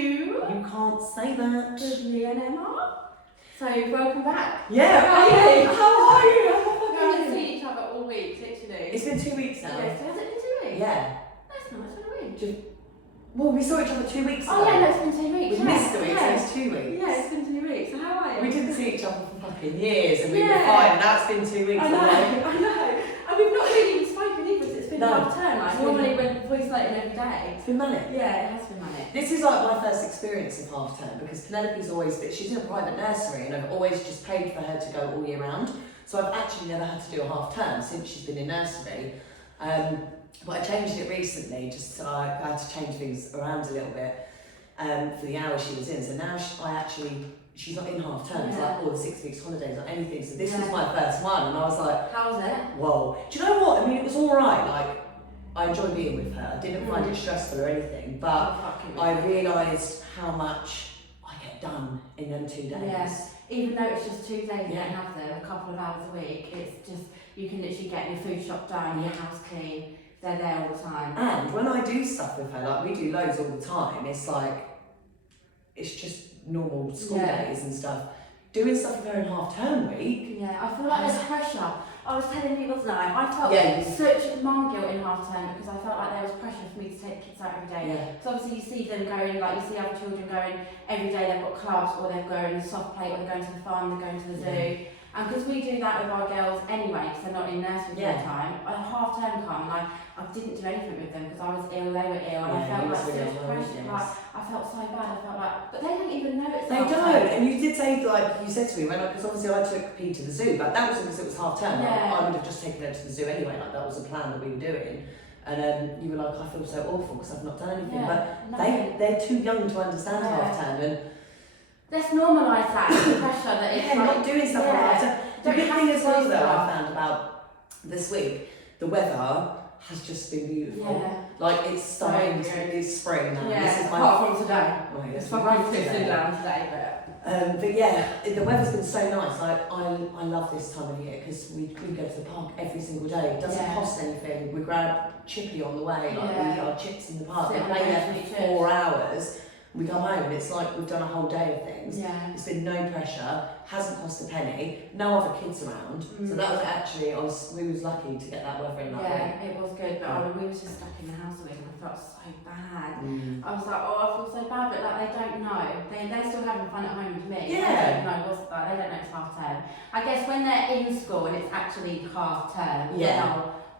You can't say that. With me and Emma. So, welcome back. Yeah, How are you? How are you? We haven't seen each other all week, literally. It's been 2 weeks now. Yeah, so has it been 2 weeks? Yeah. That's nice, what a week. Well, we saw each other 2 weeks ago. Oh yeah, no, it's been 2 weeks. We missed a week, so it's 2 weeks. Yeah, it's been 2 weeks. So how are you? We didn't see each other for fucking years and we were fine, and now it's been 2 weeks. I know. And we've not really even spoken either since it's been half term. Like, normally when voice noting every day. It's been manic. Yeah, it has been manic. This is like my first experience of half term because Penelope's always been, she's in a private nursery and I've always just paid for her to go all year round. So I've actually never had to do a half term since she's been in nursery. But I changed it recently, just so I had to change things around a little bit for the hours she was in. So now she's not in half term, it's like all the 6 weeks holidays or anything. So this was my first one and I was like, how was it? Whoa. Do you know what? I mean, it was all right. Like, I enjoyed being with her. I didn't find it stressful or anything, but I realised how much I get done in them 2 days. Yeah. Even though it's just 2 days, you don't have them, a couple of hours a week, it's just, you can literally get your food shop done, your house clean, they're there all the time. And when I do stuff with her, like we do loads all the time, it's like, it's just normal school days and stuff. Doing stuff with her in half term week. Yeah, I feel like there's pressure. I was telling you, wasn't I? I felt such mum guilt in half term because I felt like there was pressure for me to take kids out every day. Yeah. So obviously you see them going, like you see other children going every day, they've got clubs or they're going soft play or they're going to the farm, they're going to the zoo. And because we do that with our girls anyway, because they're not in nursery all the time, half term come and I didn't do anything with them because I was ill, they were ill, and I felt like such pressure. Like, I felt so bad, I felt like, but they don't even know it's They don't, and you did say, like, you said to me, because obviously I took P to the zoo, but that was because it was half term. I would have just taken her to the zoo anyway, like that was a plan that we were doing. And you were like, I feel so awful because I've not done anything, but they're too young to understand half term. And let's normalise that, the pressure that it's not doing stuff like that. The good thing as well, though, I found about this week, the weather has just been beautiful. Yeah. Like it's starting to, it's spring now. Yeah, this is apart from today. Oh, it's probably pissing down today, but yeah, the weather's been so nice. Like I love this time of year because we go to the park every single day. It doesn't cost anything. We grab Chippy on the way, like we eat our chips in the park. We play there for 4 hours. We come home and it's like we've done a whole day of things. Yeah. It's been no pressure, hasn't cost a penny, no other kids around. So that was actually, we was lucky to get that weather in that way. Yeah, it was good, but I mean, we were just stuck in the house a week and I felt so bad. I was like, oh, I feel so bad, but like they don't know. They're still having fun at home with me. Yeah. They don't know what's like, they don't know it's half term. I guess when they're in school and it's actually half term,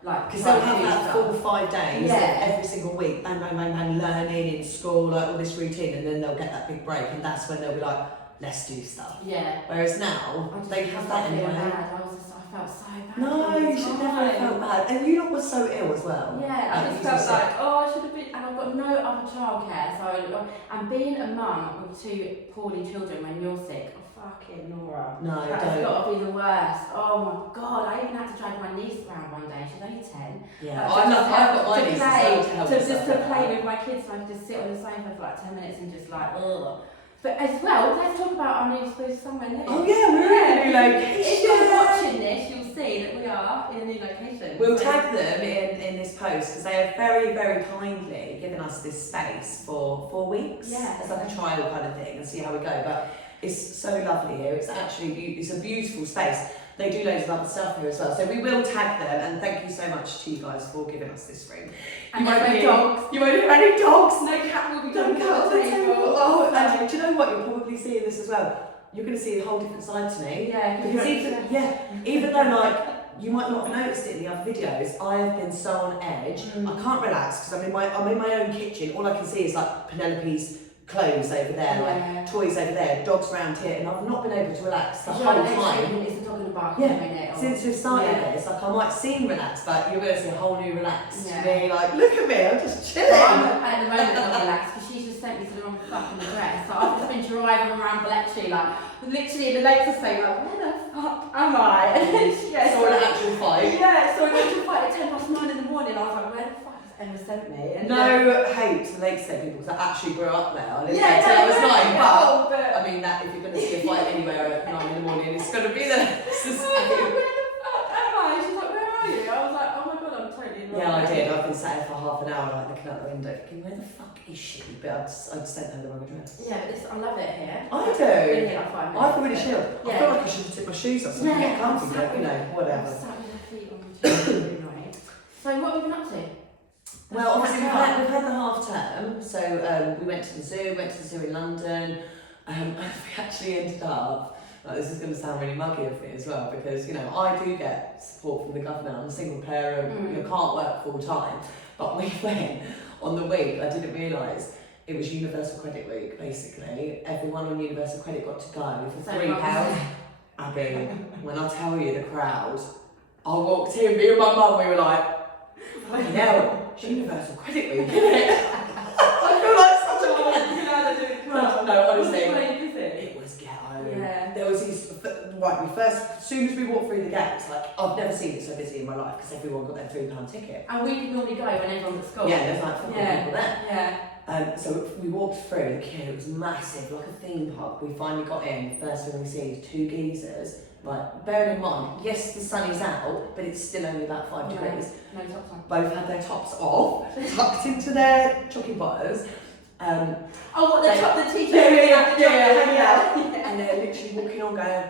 because they'll have that full 5 days every single week, bang, learning in school, like all this routine, and then they'll get that big break, and that's when they'll be like, let's do stuff. Yeah. Whereas now, they have that anyway. I felt so bad. No, you should never have felt bad. And you lot were so ill as well. Yeah, I just felt like, oh, I should have been, and I've got no other childcare, so, and being a mum with 2 poorly children when you're sick, fucking Nora. No, that's got to be the worst. Oh my god, I even had to drag my niece around one day. She's only 10. Yeah, I've got my niece to play with my kids, so I could just sit on the sofa for like 10 minutes and just like, ugh. But as well, let's talk about our new supposed somewhere new. Oh yeah, we're in a new location. If you're watching this, you'll see that we are in a new location. We'll tag them in this post because they have very, very kindly given us this space for 4 weeks. Yeah. It's like a trial kind of thing and see how we go. But it's so lovely here. It's actually it's a beautiful space. They do loads of other stuff here as well. So we will tag them, and thank you so much to you guys for giving us this room. And you won't have dogs. You won't have any dogs. No cat will be Don't jumping cat on the table. Oh, and do you know what? You'll probably see in this as well. You're going to see a whole different side to me. Yeah. Because even though like you might not have noticed it in the other videos, I have been so on edge. I can't relax because I'm in my own kitchen. All I can see is like Penelope's clothes over there, like toys over there, dogs around here, and I've not been able to relax the whole time. Is the dog in the bar? Since we've started this, like I might seem relaxed, but you're going to see a whole new relaxed me. Like, look at me, I'm just chilling. I'm at the moment not relaxed because she's just sent me to the wrong fucking address. So I've just been driving around Bletchley, like literally in the latest thing, like where the fuck am I? And then she saw an actual fight. Yeah, saw an actual fight at 9:10 in the morning. I was like, where the fuck? Emma sent me. And no hate to Lakeside people because I actually grew up there. I didn't until I was 9, but I mean that if you're going to see a fight anywhere at 9 in the morning, it's going to be there. I was like, where the fuck am I? She's like, where are you? I was like, oh my god, I'm totally in Yeah, I did. I've been sat here for half an hour, like looking out the window, thinking, where the fuck is she? But I'd sent her the wrong address. Yeah, but this, I love it here. I do. Been here like 5 minutes. I feel really chill. I feel like I should have took my shoes off so I can get comfy, but you know, whatever. I'm sat with my feet on the chair every night. So what have you been up to? Well, obviously we've had the half term, so we went to the zoo in London. And we actually ended up, like, this is going to sound really muggy of me as well, because, you know, I do get support from the government. I'm a single parent, you know, can't work full time. But we went on the week, I didn't realise, it was Universal Credit Week, basically. Everyone on Universal Credit got to go for £3. Abby, when I tell you the crowd, I walked in, me and my mum, we were like, fucking hell, it's Universal Credit Week, isn't it? I feel like such a kid. No, honestly, it was ghetto. Yeah. There was these, right, as soon as we walked through the gates, like, I've never seen it so busy in my life because everyone got their £3 ticket. And we did normally go when everyone's at school. Yeah, there's like 50 people there. Yeah. So we walked through, the queue, it was massive, like a theme park. We finally got in, first thing we see is 2 geezers. Like, bearing in mind, yes, the sun is out, but it's still only about 5 degrees. No tops on. Both had their tops off, tucked into their jockey butters. The teacher? Yeah. And they're literally walking on going,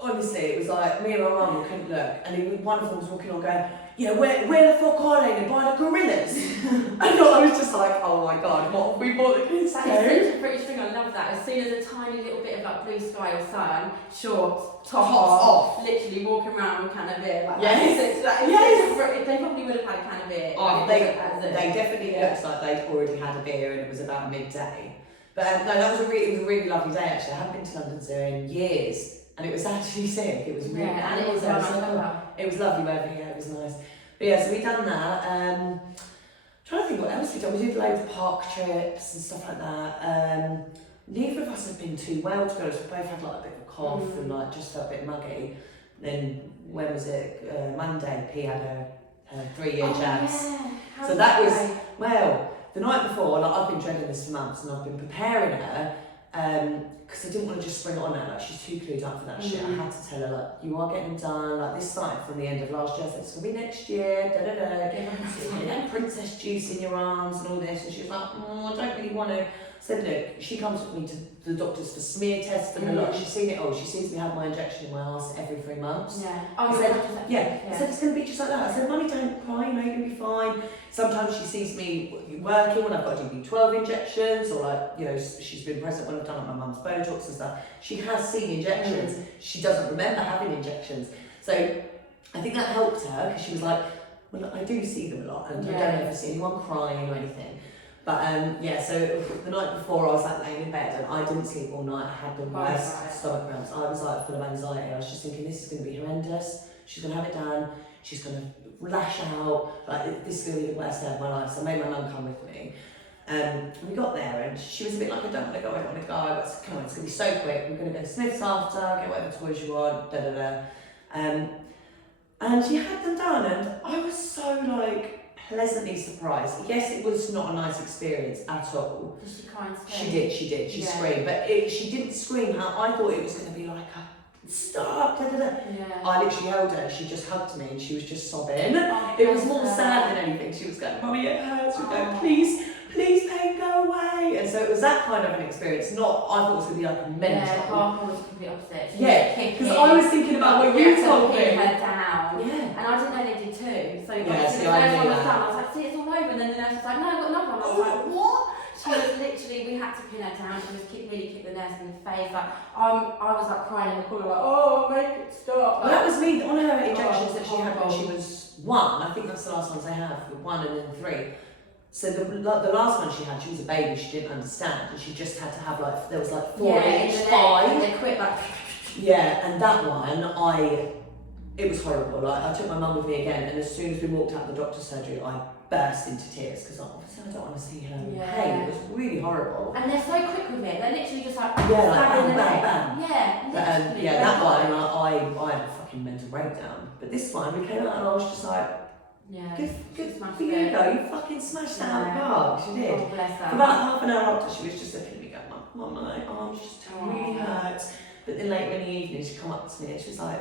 honestly, it was like, me and my mum couldn't look, and one of them was walking on going, yeah, where the fuck are they? They're by the gorillas. And I was just like, oh my god, what have we bought the kids to? That is such a pretty string, I love that. As soon as a tiny little bit of like blue sky or sun, shorts, top off, literally walking around with a can of beer. Like yes. They probably would have had a can of beer. Oh, they definitely looks like they'd already had a beer and it was about midday. But no, it was a really lovely day actually. I haven't been to London Zoo in years. And it was actually sick. It was really and it was It was lovely weather, yeah, it was nice. But yeah, so we done that. Trying to think what else we done. We did loads of park trips and stuff like that. Neither of us have been too well, to be honest. We both had like a bit of a cough and like just felt a bit muggy. Then when was it? Monday, P had her 3-year jabs. Yeah. So that was, well, the night before, like I've been dreading this for months and I've been preparing her. Because I didn't want to just spring it on her, like she's too clued up for that shit. I had to tell her, like, you are getting done, like this started from the end of last year, so it's going to be next year, and princess juice in your arms and all this, and she was like, I don't really want to. I said, look, she comes with me to the doctors for smear tests and a lot. She's seen it all. She sees me have my injection in my arse every 3 months. Yeah. I said, it's going to be just like that. I said, Mummy, don't cry, you know, you're going to be fine. Sometimes she sees me working when I've got to do B12 injections, or like, you know, she's been present when I've done like my mum's Botox and stuff. She has seen injections. She doesn't remember having injections. So I think that helped her because she was like, well, I do see them a lot and I don't ever see anyone crying or anything. But so the night before I was like laying in bed and I didn't sleep all night. I had the worst stomach cramps. I was like full of anxiety. I was just thinking this is going to be horrendous. She's going to have it done. She's going to lash out. Like this is going to be the worst day of my life. So I made my mum come with me. We got there and she was a bit like, I don't want to go. I said, come on, it's going to be so quick. We're going to go to Smith's after, get whatever toys you want, and she had them done and I was so like, pleasantly surprised. Yes, it was not a nice experience at all. Did she cry and scream? She did. She screamed, but she didn't scream how I thought it was going to be like a stop. Yeah. I literally held her. She just hugged me and she was just sobbing. It was more sad than anything. She was going, Mummy, it hurts. She was going, please, pain, go away. And so it was that kind of an experience. Not I thought it was going to be like a mental. Yeah, Harper was the opposite. Because I was thinking about what you told me. Her down. Yeah. And I didn't know they did too. So I was like, see, it's all over. And then the nurse was like, no, I've got another one. I was like, what? She was literally, we had to pin her down. She was really kicked the nurse in the face. Like, I was like crying in the corner, like, oh, make it stop. Well, that was me on her injections that she had when she was 1. I think that's the last ones they have, 1 and then 3. So the last one she had, she was a baby, she didn't understand, and she just had to have like, there was like 4 each, 5. They quit like. Yeah, and that one, it was horrible. Like I took my mum with me again, and as soon as we walked out the doctor's surgery, I burst into tears because obviously I don't want to see her in pain. It was really horrible. And they're so quick with it. They're literally just like like bam, bam. Yeah. But that one, I had a fucking mental breakdown. But this one, we came out and I was just like, good for you go. You fucking smashed that out of the park. She did. Oh, bless her. For about half an hour after, she was just looking at me going, Mum, my arms just really hurt. But then later in the evening, she come up to me and she was like,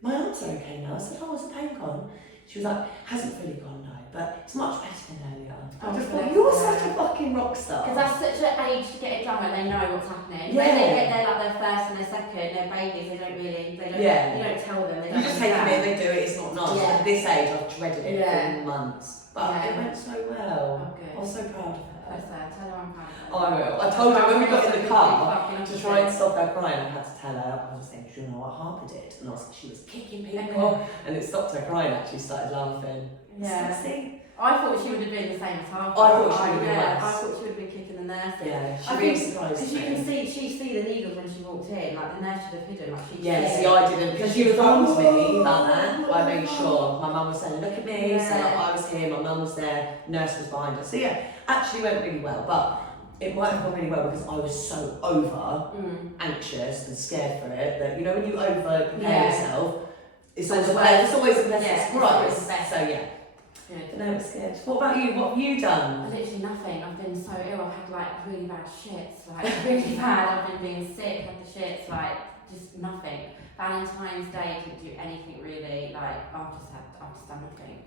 my arms are okay now. I said, oh, is the pain gone? She was like, hasn't fully gone though, but it's much better than earlier. I Oh, just thought, bless you're her. such a fucking rock star. Because that's such an age to get it done when they know what's happening. Yeah. When they get their like their first and their second, their babies, they don't Yeah. you don't tell them. They You don't just take them in, understand. they do it, it's not nice. Yeah. At this age, I've dreaded it Yeah. for months. But Yeah. it went so well. Oh, good. I was so proud of her. Bless her. Tell her I'm proud of her. Oh, I will. I told her when we got in the car to to try and stop her crying, I had to tell her, I was saying, do you know what Harper did? And I was like, she was kicking people. And it stopped her crying, actually started laughing. Yeah. See? I thought she would have been the same as Harper. I thought she would have been yeah, worse. I thought she would have been kicking the nurses. Yeah, she I really think surprised because me. you can see the needles when she walked in, like the nurse should have hidden, like she. Yeah, see, I didn't, because she warned me about that, but I made sure. My mum was saying, look at me, so like, I was here, my mum was there, nurse was behind us. So yeah, actually went really well, but it might have gone really well because I was so anxious and scared for it that, you know, when you over prepare yourself, it's always a pleasant surprise. So yeah. Good. But no, it was good. What about you? What have you done? Literally nothing. I've been so ill. I've had like really bad shits, like really bad. I've been being sick, had the shits, like just nothing. Valentine's Day didn't do anything really. Like I've just done nothing.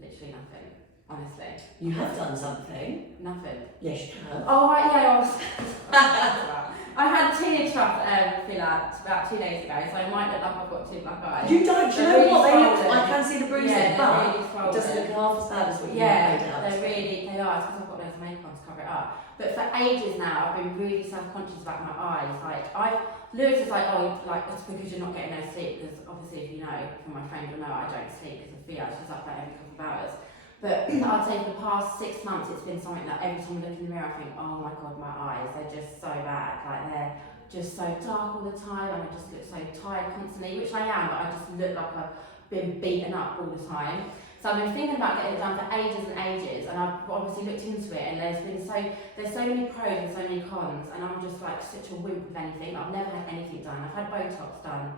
Literally nothing. Honestly. You have done something. Nothing. Yes, you have. Oh right, yeah. I had tear trough filler about 2 days ago, so I might look like I've got two black eyes. You don't. Do you know They're what? really They look. swollen. I can see the bruising, Yeah, but they're really it swollen. doesn't look half as bad as what you made Yeah, out. they are. It's because I've got loads of makeup on to cover it up. But for ages now, I've been really self-conscious about my eyes. Like Lewis is like, oh, like it's because you're not getting no sleep. Because obviously, if you know from my friend, you'll know I don't sleep because of fear. She's like that every couple of hours. But I'd say for the past 6 months, it's been something that every time I look in the mirror, I think, oh my god, my eyes, they're just so bad. Like they're just so dark all the time, and I just look so tired constantly, which I am, but I just look like I've been beaten up all the time. So I've been thinking about getting it done for ages and ages, and I've obviously looked into it, and there's so many pros and so many cons, and I'm just like such a wimp with anything. I've never had anything done. I've had Botox done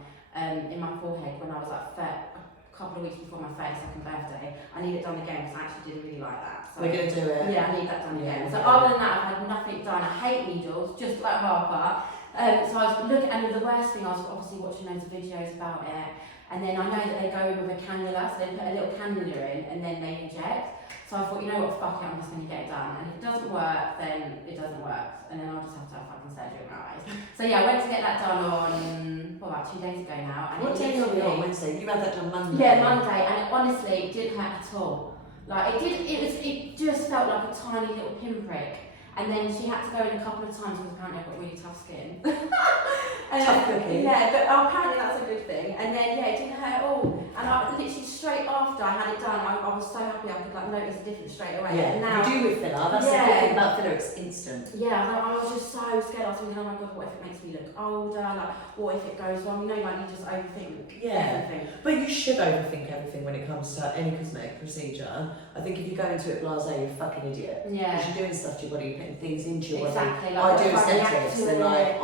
in my forehead when I was like a couple of weeks before my 32nd birthday. I need it done again because I actually didn't really like that. So we're gonna do it. Yeah, I need that done again. So Yeah. other than that, I've had nothing done. I hate needles, just like Harper. So I was looking, and the worst thing, I was obviously watching loads of videos about it, and then I know that they go in with a cannula, so they put a little cannula in and then they inject. So I thought, you know what, fuck it, I'm just going to get it done. And if it doesn't work, then it doesn't work, and then I'll just have to have fucking surgery on my eyes. So yeah, I went to get that done on, about 2 days ago now. And What day are we on? Wednesday. You had that done Monday. Yeah, Monday, and it honestly didn't hurt at all. Like it just felt like a tiny little pinprick. And then she had to go in a couple of times because apparently I've got really tough skin. Tough cookie. Yeah, but apparently that's a good thing. And then yeah, it didn't hurt at all. And I literally straight after I had it done, I was so happy I could like notice the difference straight away. Yeah, And now, you do with filler. That's the good thing about filler, it's instant. Yeah, I was just so scared. I was thinking, oh my god, what if it makes me look older? Like, what if it goes wrong? You know, like you just overthink everything. But you should overthink everything when it comes to any cosmetic procedure. I think if you go into it blasé, you're a fucking idiot. Yeah. Because you're doing stuff to your body, you're putting things into your Exactly. body. Like, I do if I react aesthetics, to and it. like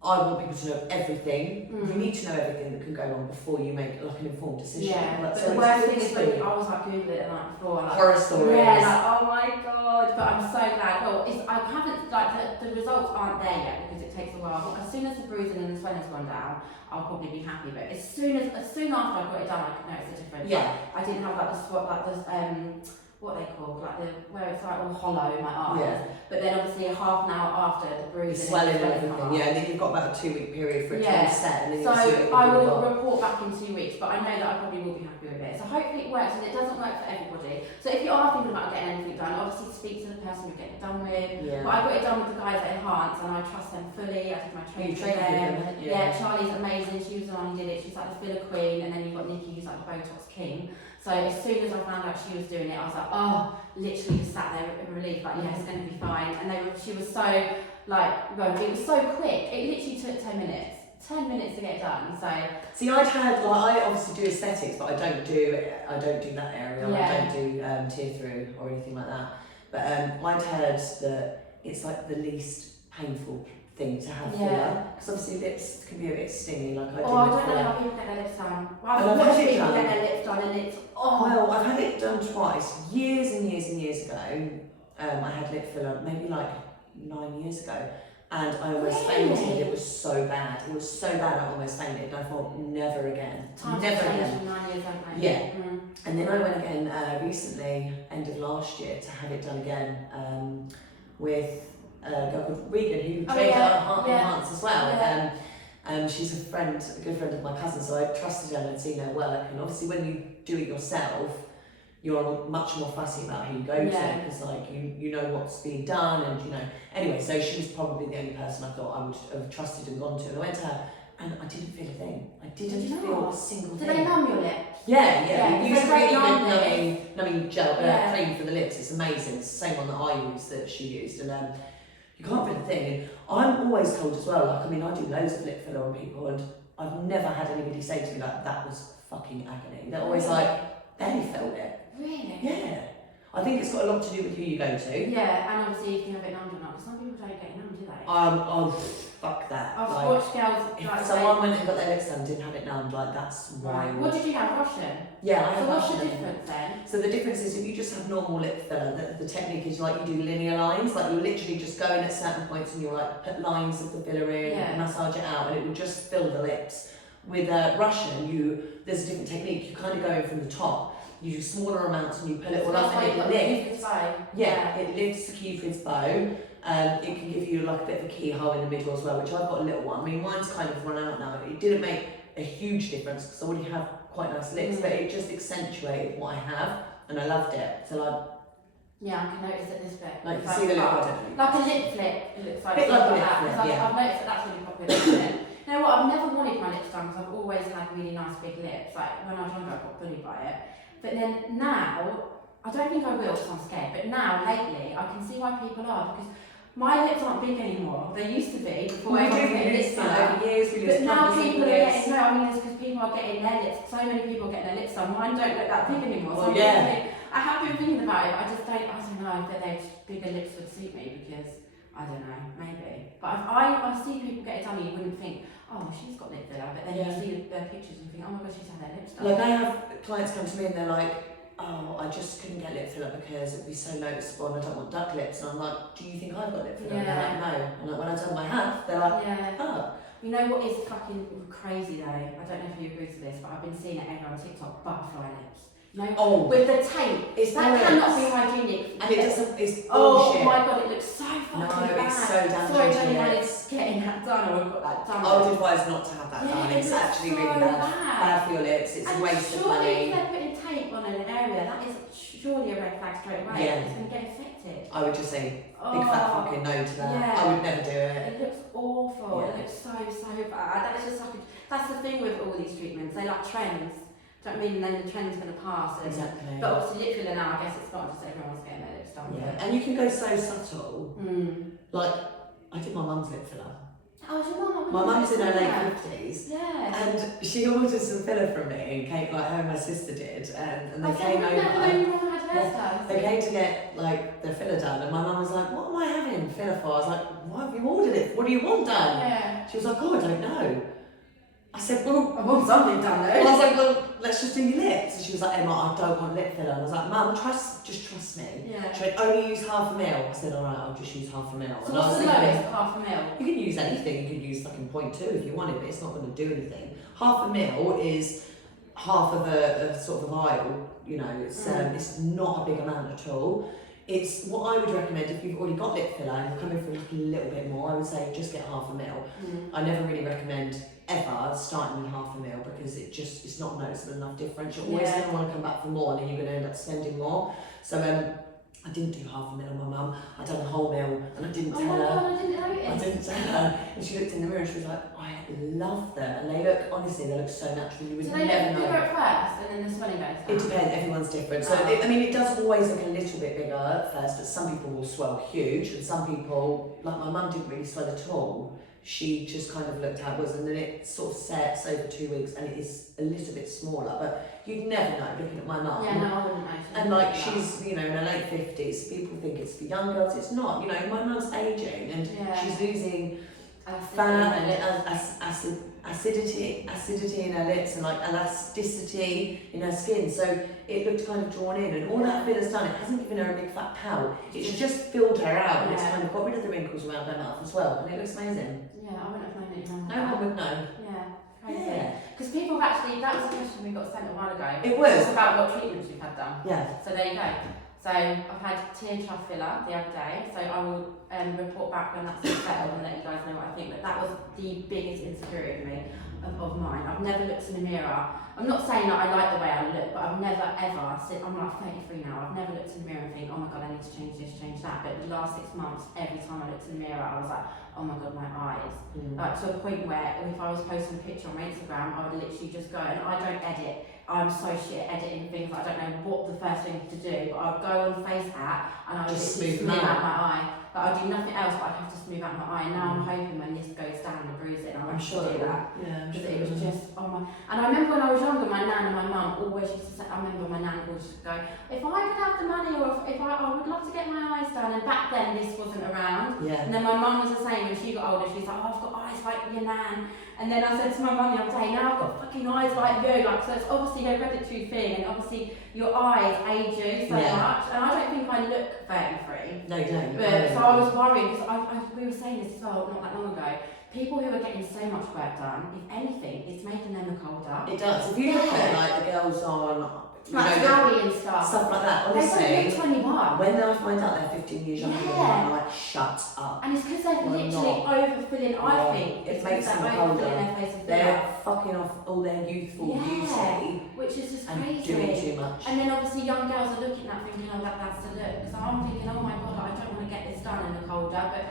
I want people to know everything. Mm. You need to know everything that can go wrong before you make like an informed decision. Yeah, Like, but so the worst it's thing is good when I was like Googling it the night before, like horror stories. yeah, like oh my god. But I'm so glad. Well, I haven't like the results aren't there yet because it takes a while. But as soon as the bruising and the swelling's gone down, I'll probably be happy. But as soon after I got it done, I could notice the difference. Yeah. I didn't have like the swap, like the what they call like where it's like all hollow in my eyes. Yeah. But then obviously half an hour after the bruising, Swelling and swelling everything. Yeah, and then you've got about a 2-week period for it to Yeah. reset, and then So you'll see what I you've will got. report back in 2 weeks, but I know that I probably will be happy with it. So hopefully it works, and it doesn't work for everybody. So if you are thinking about getting anything done, obviously speak to the person you're getting it done with. Yeah. But I got it done with the guys at Enhance, and I trust them fully. I did my training You with trained them. with them, Yeah, Charlie's amazing. She was the one who did it. She's like the filler queen, and then you've got Nikki, who's like the Botox king. So as soon as I found out she was doing it, I was like, oh, literally just sat there in relief, like, yeah, it's going to be fine. And she was so, like, well, it was so quick. It literally took 10 minutes. 10 minutes to get it done. So see, I obviously do aesthetics, but I don't do that area. Yeah. I don't do tear through or anything like that. But I'd heard that it's like the least painful thing to have filler, because obviously lips can be a bit stingy. Like I do. I don't with know filler. how people get their lips done. And I've I've watched had it people done. get their lips done, and it's Well, I've had it done twice, years and years and years ago. I had lip filler maybe like 9 years ago, and I almost fainted. It was so bad. It was so bad I almost fainted, and I thought, never again. Times Never have changed again. in 9 years, haven't they? Yeah. And then I went again recently, end of last year, to have it done again with a girl called Regan, who trained at Heart Enhance as well. Yeah. She's a good friend of my cousin, so I trusted her and had seen her work. And obviously, when you do it yourself, you're much more fussy about who you go to, because like you know what's being done, and you know. Anyway, so she was probably the only person I thought I would have trusted and gone to. And I went to her, and I didn't feel a thing. I didn't feel a single thing. Did they numb your lips? Yeah. You use a really numbing. good numbing gel, cream for the lips. It's amazing. It's the same one that I used, that she used, and you can't feel a thing. And I'm always told as well, like, I mean, I do loads of lip filler on people, and I've never had anybody say to me like, that was fucking agony. They're always like, barely felt it. Really? Yeah. I think it's got a lot to do with who you go to. Yeah, and obviously if you have it numbed or not. Some people don't get it numbed, do they? Oh, fuck that. I've like, watched girls if like someone went and got their lips done, didn't have it numbed, like, that's why. What did you have? Russian? Yeah, I So have what's the Russian. difference then? So the difference is, if you just have normal lip filler, the technique is like you do linear lines, like you literally just go in at certain points and you'll like put lines of the filler in, massage it out, and it will just fill the lips. With Russian, there's a different technique. You kind of go in from the top. You do smaller amounts and you pull it all up, and it lifts. Yeah, it lifts the cupid's bow. It can give you like a bit of a keyhole in the middle as well, which I've got a little one. I mean, mine's kind of run out now. It didn't make a huge difference because I already have quite nice lips, but it just accentuated what I have, and I loved it. So like, yeah, I can notice it this bit. like you see the lip, I don't know. Like a lip flip, it looks like. A bit like a lip that, flip, I've yeah. noticed that that's really popular, isn't it? You know what, I've never wanted my lips done because I've always had really nice big lips. Like when I was younger, I got bullied by it. But then now, I don't think I will because I'm scared, but now, lately, I can see why people are, because my lips aren't big anymore. They used to be before I was getting lips done. But now people are getting, no, I mean it's because people are getting their lips, so many people are getting their lips done, mine don't look that big anymore. So I have been thinking about it, but I don't know if those bigger lips would suit me, because, I don't know, maybe. But if I see people get it done, you wouldn't think, oh, she's got lip filler, but then you see their pictures and you think, oh my god, she's had their lips done. Like, I have clients come to me and they're like, oh, I just couldn't get lip filler because it'd be so noticeable and I don't want duck lips. And I'm like, do you think I've got lip filler? And they're like, no. And like, when I tell them I have, they're like, oh. You know what is fucking crazy though? I don't know if you agree to this, but I've been seeing it everywhere on TikTok, butterfly lips. No, with the tape. That cannot be hygienic. And it doesn't, it's bullshit. Oh my god, it looks so fucking bad. No, it's so damaging. Sorry to anyone who's getting that done or got that done. I would advise not to have that done. It's actually really bad. Bad for your lips. It's a waste of money. Surely if they're putting tape on an area, that is surely a red flag straight away. It's going to get infected. I would just say big fat fucking no to that. I would never do it. It looks awful. It looks so bad. That is just like that's the thing with all these treatments. They like trends. Do you know what I mean? And then the trend's going to pass. Exactly. But obviously lip filler now, I guess it's not just everyone's getting their lips done. Yeah. And you can go so subtle. Like, I did my mum's lip filler. Oh, your mum? My mum's in her late 50s. Yeah. And she ordered some filler from me, and came, like her and my sister did, and they came over. They came to get like their filler done, and my mum was like, "What am I having filler for?" I was like, "Why have you ordered it? What do you want done?" Yeah. She was like, "Oh, I don't know." I said, "Well, I want something done though." I was like, "Well, let's just do your lips." And she was like, "Emma, I don't want lip filler." And I was like, "Mum, just trust me." Yeah. She went, "Only use half a mil." I said, "All right, I'll just use half a mil." So and what's the lowest? Half a mil? You can use anything. You could use fucking 0.2 if you wanted, but it's not going to do anything. Half a mil is half of a sort of a vial. You know, it's not a big amount at all. It's what I would recommend if you've already got lip filler and you're coming for like a little bit more. I would say just get half a mil. I never really recommend ever starting with half a mil because it's not noticeable enough difference. You're always going to want to come back for more, and then you're going to end up spending more. So I didn't do half a mil on my mum. I done a whole mil, and I didn't tell her. I didn't tell her. And she looked in the mirror and she was like, "I love them." And they look, honestly, they look so natural. You would never know. So they look bigger at first, and then the swelling goes down? It depends. Everyone's different. So it does always look a little bit bigger at first, but some people will swell huge, and some people, like my mum, didn't really swell at all. She just kind of looked how it was, and then it sort of sets over 2 weeks, and it is a little bit smaller. But you'd never know looking at my mum. Yeah, no, I wouldn't know. And like she's, in her late 50s. People think it's for young girls. It's not. My mum's aging, and she's losing fat and acidity in her lips and like elasticity in her skin. So it looked kind of drawn in, and all that filler's done, it hasn't given her a big fat pout. It's just filled her out, and it's kind of got rid of the wrinkles around her mouth as well, and it looks amazing. Yeah, I wouldn't have known that you know No one would know. Yeah, crazy. Yeah. Because people have actually, that was a question we got sent a while ago. It was. It's about what treatments we've had done. Yeah. So there you go. So I've had tea and trough filler the other day, so I will report back when that's settled and let you guys know what I think. But that was the biggest insecurity of me, of mine. I've never looked in the mirror. I'm not saying that I like the way I look, but I've never ever, I'm like 33 now, I've never looked in the mirror and think, oh my god, I need to change this, change that. But the last 6 months, every time I looked in the mirror, I was like, oh my god, my eyes. Like to a point where if I was posting a picture on my Instagram, I would literally just go, and I don't edit. I'm so shit at editing things, I don't know what the first thing to do, but I would go on Face App and I would just smooth out my eye. But I'd do nothing else, but I'd have to smooth out my eye. And now I'm hoping when this goes down and bruise it, I'm sure to do that. Yeah, because it was just, oh my. And I remember when I was younger, my nan and my mum always used to say, I remember my nan would just go, if I could have the money, or if I would love to get my eyes done. And back then this wasn't around. Yeah. And then my mum was the same when she got older, she's like, oh, I've got eyes like your nan. And then I said to my mum the other day, now I've got fucking eyes like you. Like, so it's obviously a hereditary thing, and obviously your eyes age you so much. And I don't think I look 33. No, you don't. But, so I was worried, because we were saying this as well not that long ago. People who are getting so much work done, if anything, it's making them look older. It does. If you look at like the girls on like Zoe and stuff like that, honestly, they don't look 21. When I find out they're 15 years younger, I'm like, shut up. And it's because they're literally overfilling, I think. It makes them older. Their faces they're fucking off all their youthful beauty. Which is just and crazy. Doing too much. And then obviously young girls are looking at that thinking, oh, that's the look. So I'm thinking, oh my god, I don't want to get this done and look older. But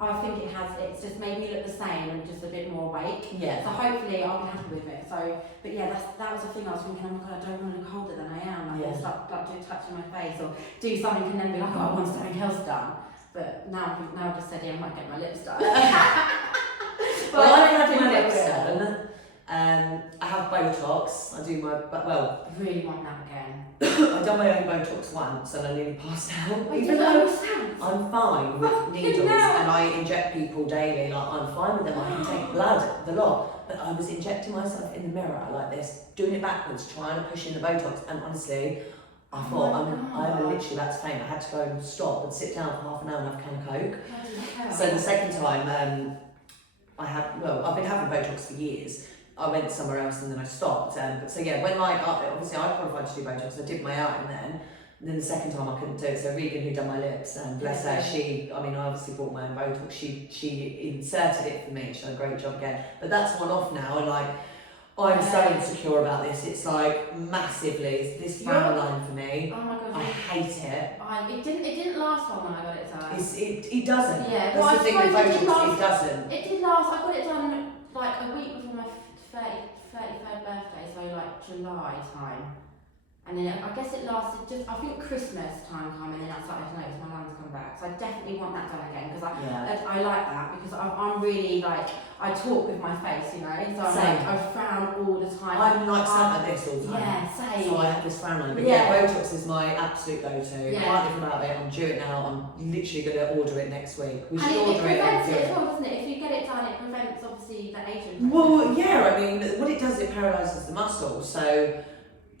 I think it's just made me look the same and just a bit more awake. Yeah. So hopefully I'll be happy with it. So, but yeah, that was the thing. I was thinking, oh my god, I don't want to look older than I am. Like, I'll start touching my face or do something and then be like, oh, I want something else done. But now I've just said, yeah, I might get my lips done. Well, I've had my lips done. I have Botox. I do my, well. I really want that again. I've done my own Botox once and I nearly passed out. Wait, Even though I'm fine with needles and I inject people daily, like I'm fine with them, I can take blood, the lot. But I was injecting myself in the mirror like this, doing it backwards, trying to push in the Botox, and honestly, I thought I'm literally about to faint. I had to go and stop and sit down for half an hour and have a can of Coke. So the second time, I've been having Botox for years. I went somewhere else and then I stopped. But so yeah, when obviously I qualified to do Botox, I did my eye and then the second time I couldn't do it. So Regan, who done my lips, and bless her, I obviously bought my own Botox. She inserted it for me. She done a great job again. But that's one off now, and like I'm so insecure about this. It's like massively. It's this frown line for me. Oh my god, I hate it. It didn't last long when I got it done. It doesn't. Yeah, that's the thing with Botox. It doesn't. It did last. I got it done like a week before my 33rd birthday, so like July time. And then I guess it lasted I think Christmas time came, and then I started to notice my lines come back. So I definitely want that done again, because I like that, because I'm really like, I talk with my face, you know, so I frown all the time. I'm like sat like this all the time. Yeah, same. So I have this frown line, but Botox is my absolute go-to. Yeah. I can't live without it. I'm due it now. I'm literally going to order it next week. We should and order it prevents it as well, doesn't it? If you get it done, it prevents obviously the aging. Well, yeah, I mean, what it does, it paralyses the muscle. So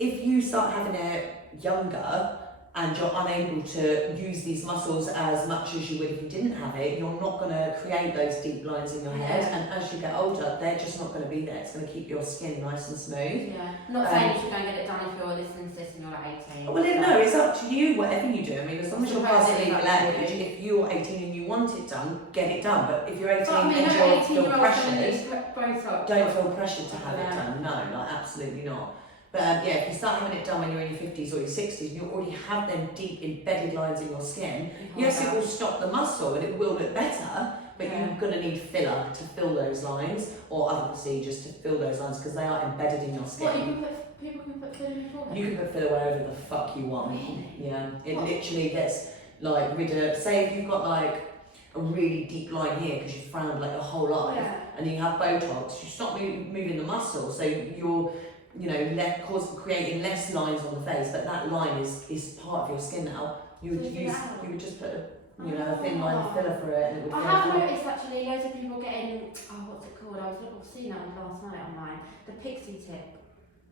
if you start having it younger and you're unable to use these muscles as much as you would if you didn't have it, you're not going to create those deep lines in your head, and as you get older, they're just not going to be there. It's going to keep your skin nice and smooth. Yeah, I'm not saying you should go and get it done if you're listening to this and you're like 18. Well, no, it's up to you, whatever you do. I mean, as long as you're past the legal age, if you're 18 and you want it done, get it done. But if you're 18 and you feel pressured, don't feel pressured to have it done. No, like absolutely not. But if you start having it done when you're in your 50s or your 60s, you already have them deep embedded lines in your skin. Yes, it will stop the muscle and it will look better, but you're going to need filler to fill those lines, or other procedures to fill those lines, because they are embedded in your skin. What, people can put filler in your forehead? You can put filler wherever the fuck you want. Really? Yeah, it literally gets like rid of, say if you've got like a really deep line here because you've frowned like your whole life, and you have Botox, you stop moving the muscle, so you're creating less lines on the face, but that line is part of your skin now. You would just put you know, a thin line filler for it, and it would I go have down. noticed actually loads of people getting, what's it called? I was seeing that last night online. The pixie tip.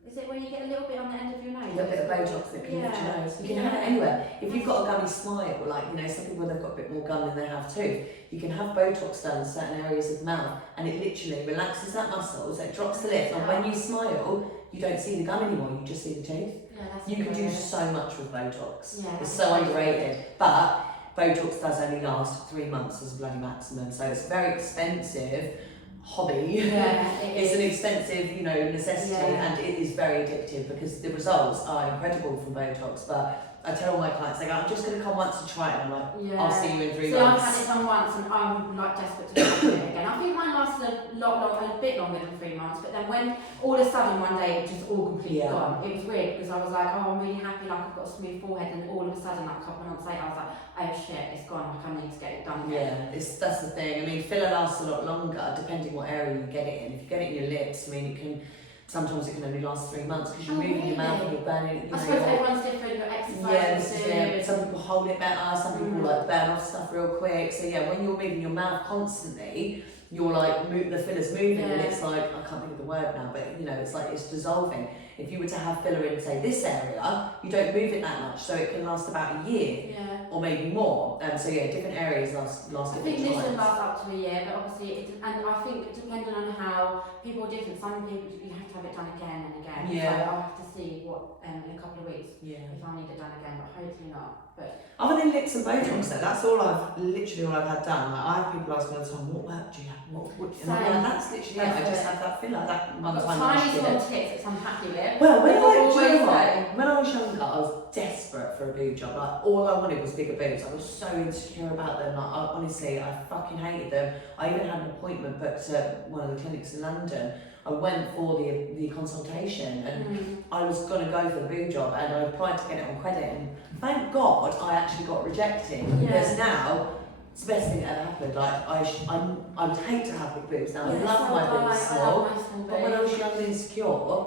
Is it where you get a little bit on the end of your nose? A little bit of Botox that can lift your nose. You can have it anywhere. If you've got a gummy smile, like, you know, some people, they've got a bit more gum than they have too. You can have Botox done in certain areas of the mouth, and it literally relaxes that muscle, so it drops the lift. And when you smile, you don't see the gum anymore, you just see the teeth. Yeah, that's You can do good. so much with Botox. Yeah, It's so underrated. But Botox does only last 3 months as a bloody maximum, so it's a very expensive hobby. Yeah, It's an expensive, you know, necessity, and it is very addictive because the results are incredible from Botox. But I tell all my clients, they go, I'm just going to come once to try it, and I'm like, I'll see you in 3 I've months. had it done once and I'm like desperate to do it again. I think mine lasted a bit longer than 3 months, but then when all of a sudden one day it just all completely gone, it was weird because I was like, I'm really happy, like I've got a smooth forehead, and all of a sudden, like a couple of months later, I was like, oh shit, it's gone, like I need to get it done again. Yeah, that's the thing. I mean, filler lasts a lot longer depending what area you get it in. If you get it in your lips, I mean, it can. Sometimes it can only last 3 months because you're moving your mouth and you're burning. I suppose everyone's different, your exercise. Yeah, this is it. Some people hold it better, some people like burn off stuff real quick. So yeah, when you're moving your mouth constantly, you're like, the filler's moving, and it's like, I can't think of the word now, but you know, it's like it's dissolving. If you were to have filler in, say, this area, you don't move it that much, so it can last about a year or maybe more. So yeah, different areas last I different think this times. one lasts up to a year, but obviously, and I think depending on how people are different, some people you have to have it done again and again. Yeah. So I'll have to see what in a couple of weeks if I need it done again, but hopefully not. But other than lips and Botox, though, that's literally all I've had done. Like, I have people ask me all the time, what work do you have? And I'm like, that's literally it. I just had that filler that one I've time got last tiny year. small tits that I'm happy with. Well, when When I was younger, I was desperate for a boob job. Like, all I wanted was bigger boobs. I was so insecure about them. Like, honestly, I fucking hated them. I even had an appointment booked at one of the clinics in London. I went for the consultation, and I was going to go for the boob job, and I applied to get it on credit, and thank God I actually got rejected, because now it's the best thing that ever happened. Like, I would hate to have big boobs now. I love my boobs small, but when I was young and insecure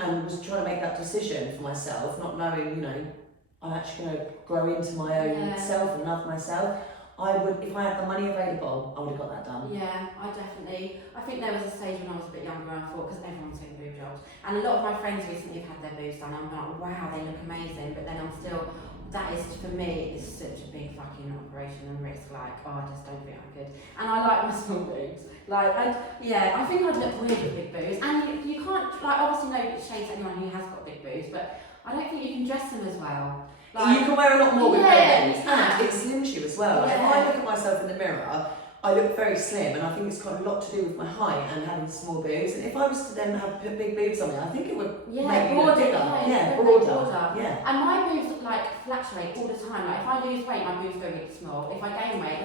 and was trying to make that decision for myself, not knowing, you know, I'm actually going to grow into my own self and love myself, I would, if I had the money available, I would have got that done. Yeah, I think there was a stage when I was a bit younger and I thought, because everyone's doing boob jobs, and a lot of my friends recently have had their boobs done, I'm like, wow, they look amazing, but then I'm still, that is, for me, it's such a big fucking operation and risk, like, I just don't think I could. And I like my small boobs. Like, I think I'd look weird with big boobs, and you can't, like, obviously no shade to anyone who has got big boobs, but I don't think you can dress them as well. Like, you can wear a lot more with yeah, boobs, and it slims you as well. Like, if I look at myself in the mirror, I look very slim, and I think it's got a lot to do with my height and having small boobs. And if I was to then have put big boobs on me, I think it would make me look bigger. Broader. Yeah. And my boobs like fluctuate all the time. Like if I lose weight, my boobs go really small. If I gain weight,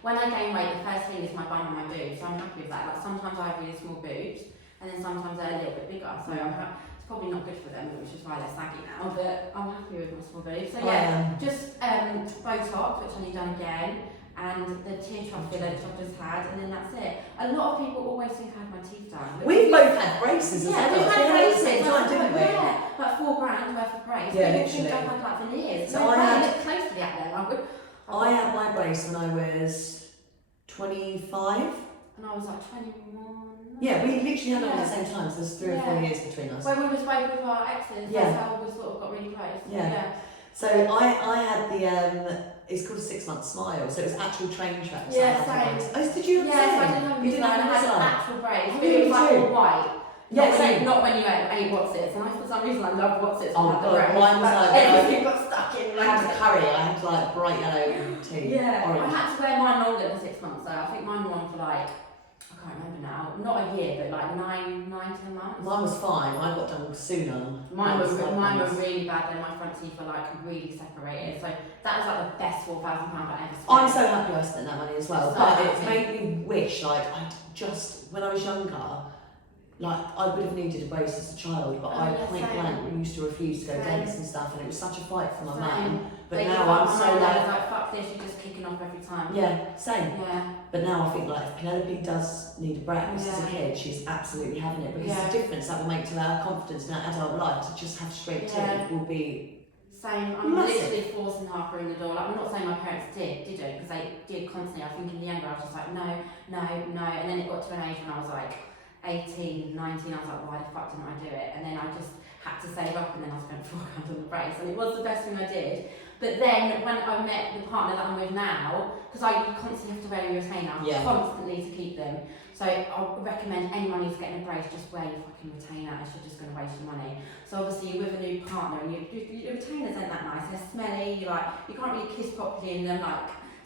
when I gain weight, the first thing is my bum and my boobs. So I'm happy with that. Like sometimes I have really small boobs, and then sometimes they're a little bit bigger. So it's probably not good for them, which is why they're saggy now. But I'm happy with my small boobs. So yeah, just Botox, which I need done again. And the tear trough filler which I've just had, and then that's it. A lot of people always think I had my teeth done. We've both had braces as well. Yeah, we've had braces at the same time, didn't we? Yeah, like $4,000 worth of brace. Yeah, People literally. think I've had like veneers. So No, I had- look closely at them. I had my brace when I was 25. And I was like 21. Yeah, we literally had them at the same time, so there's 3 or 4 years between us. When we was both with our exes, that's how we sort of got really close. Yeah. So I had the it's called a 6-month smile, so it was actual train tracks. Yeah, same. Oh, did you have the same? I didn't have You didn't have I had the an same? actual brace, Oh, but it was like really? all white. Yeah, same. Not when you ate What's-Its, and for some reason I love What's-Its. Oh my god, mine was like everything got stuck in. I had to curry, I had like bright yellow teeth. Yeah, Orange. I had to wear mine longer than 6 months though. I think mine were on for like, I can't remember now, not a year, but like 9, 10 months. Mine was fine, I got done sooner. Mine were really bad, then my front teeth were like really separated. So that was like the best £4,000 I ever spent. I'm so happy I spent that money as well, So but it happy. made me wish, like, when I was younger, like, I would have needed a brace as a child, but I point blank used to refuse to go to dentists and stuff, and it was such a fight for my mum. But now I'm so like, fuck this, you're just kicking off every time. Yeah, same. Yeah. But now I think, like, if Penelope does need a brace as a kid, she's absolutely having it, because the difference that will make to her confidence in her adult life to just have straight teeth will be Same. I'm Massive. literally forcing Harper in the door. Like, I'm not saying my parents did it? Because they did constantly. I think in the end I was just like, no, no, no. And then it got to an age when I was like 18, 19. I was like, why the fuck didn't I do it? And then I just had to save up, and then I spent £4 on the brace, and it was the best thing I did. But then when I met the partner that I'm with now, because you constantly have to wear your retainer, constantly to keep them. So I recommend anyone who's getting a brace, just wear your fucking retainer, if you're just going to waste your money. So obviously you're with a new partner, and your retainers aren't that nice. They're smelly. You can't really kiss properly in them.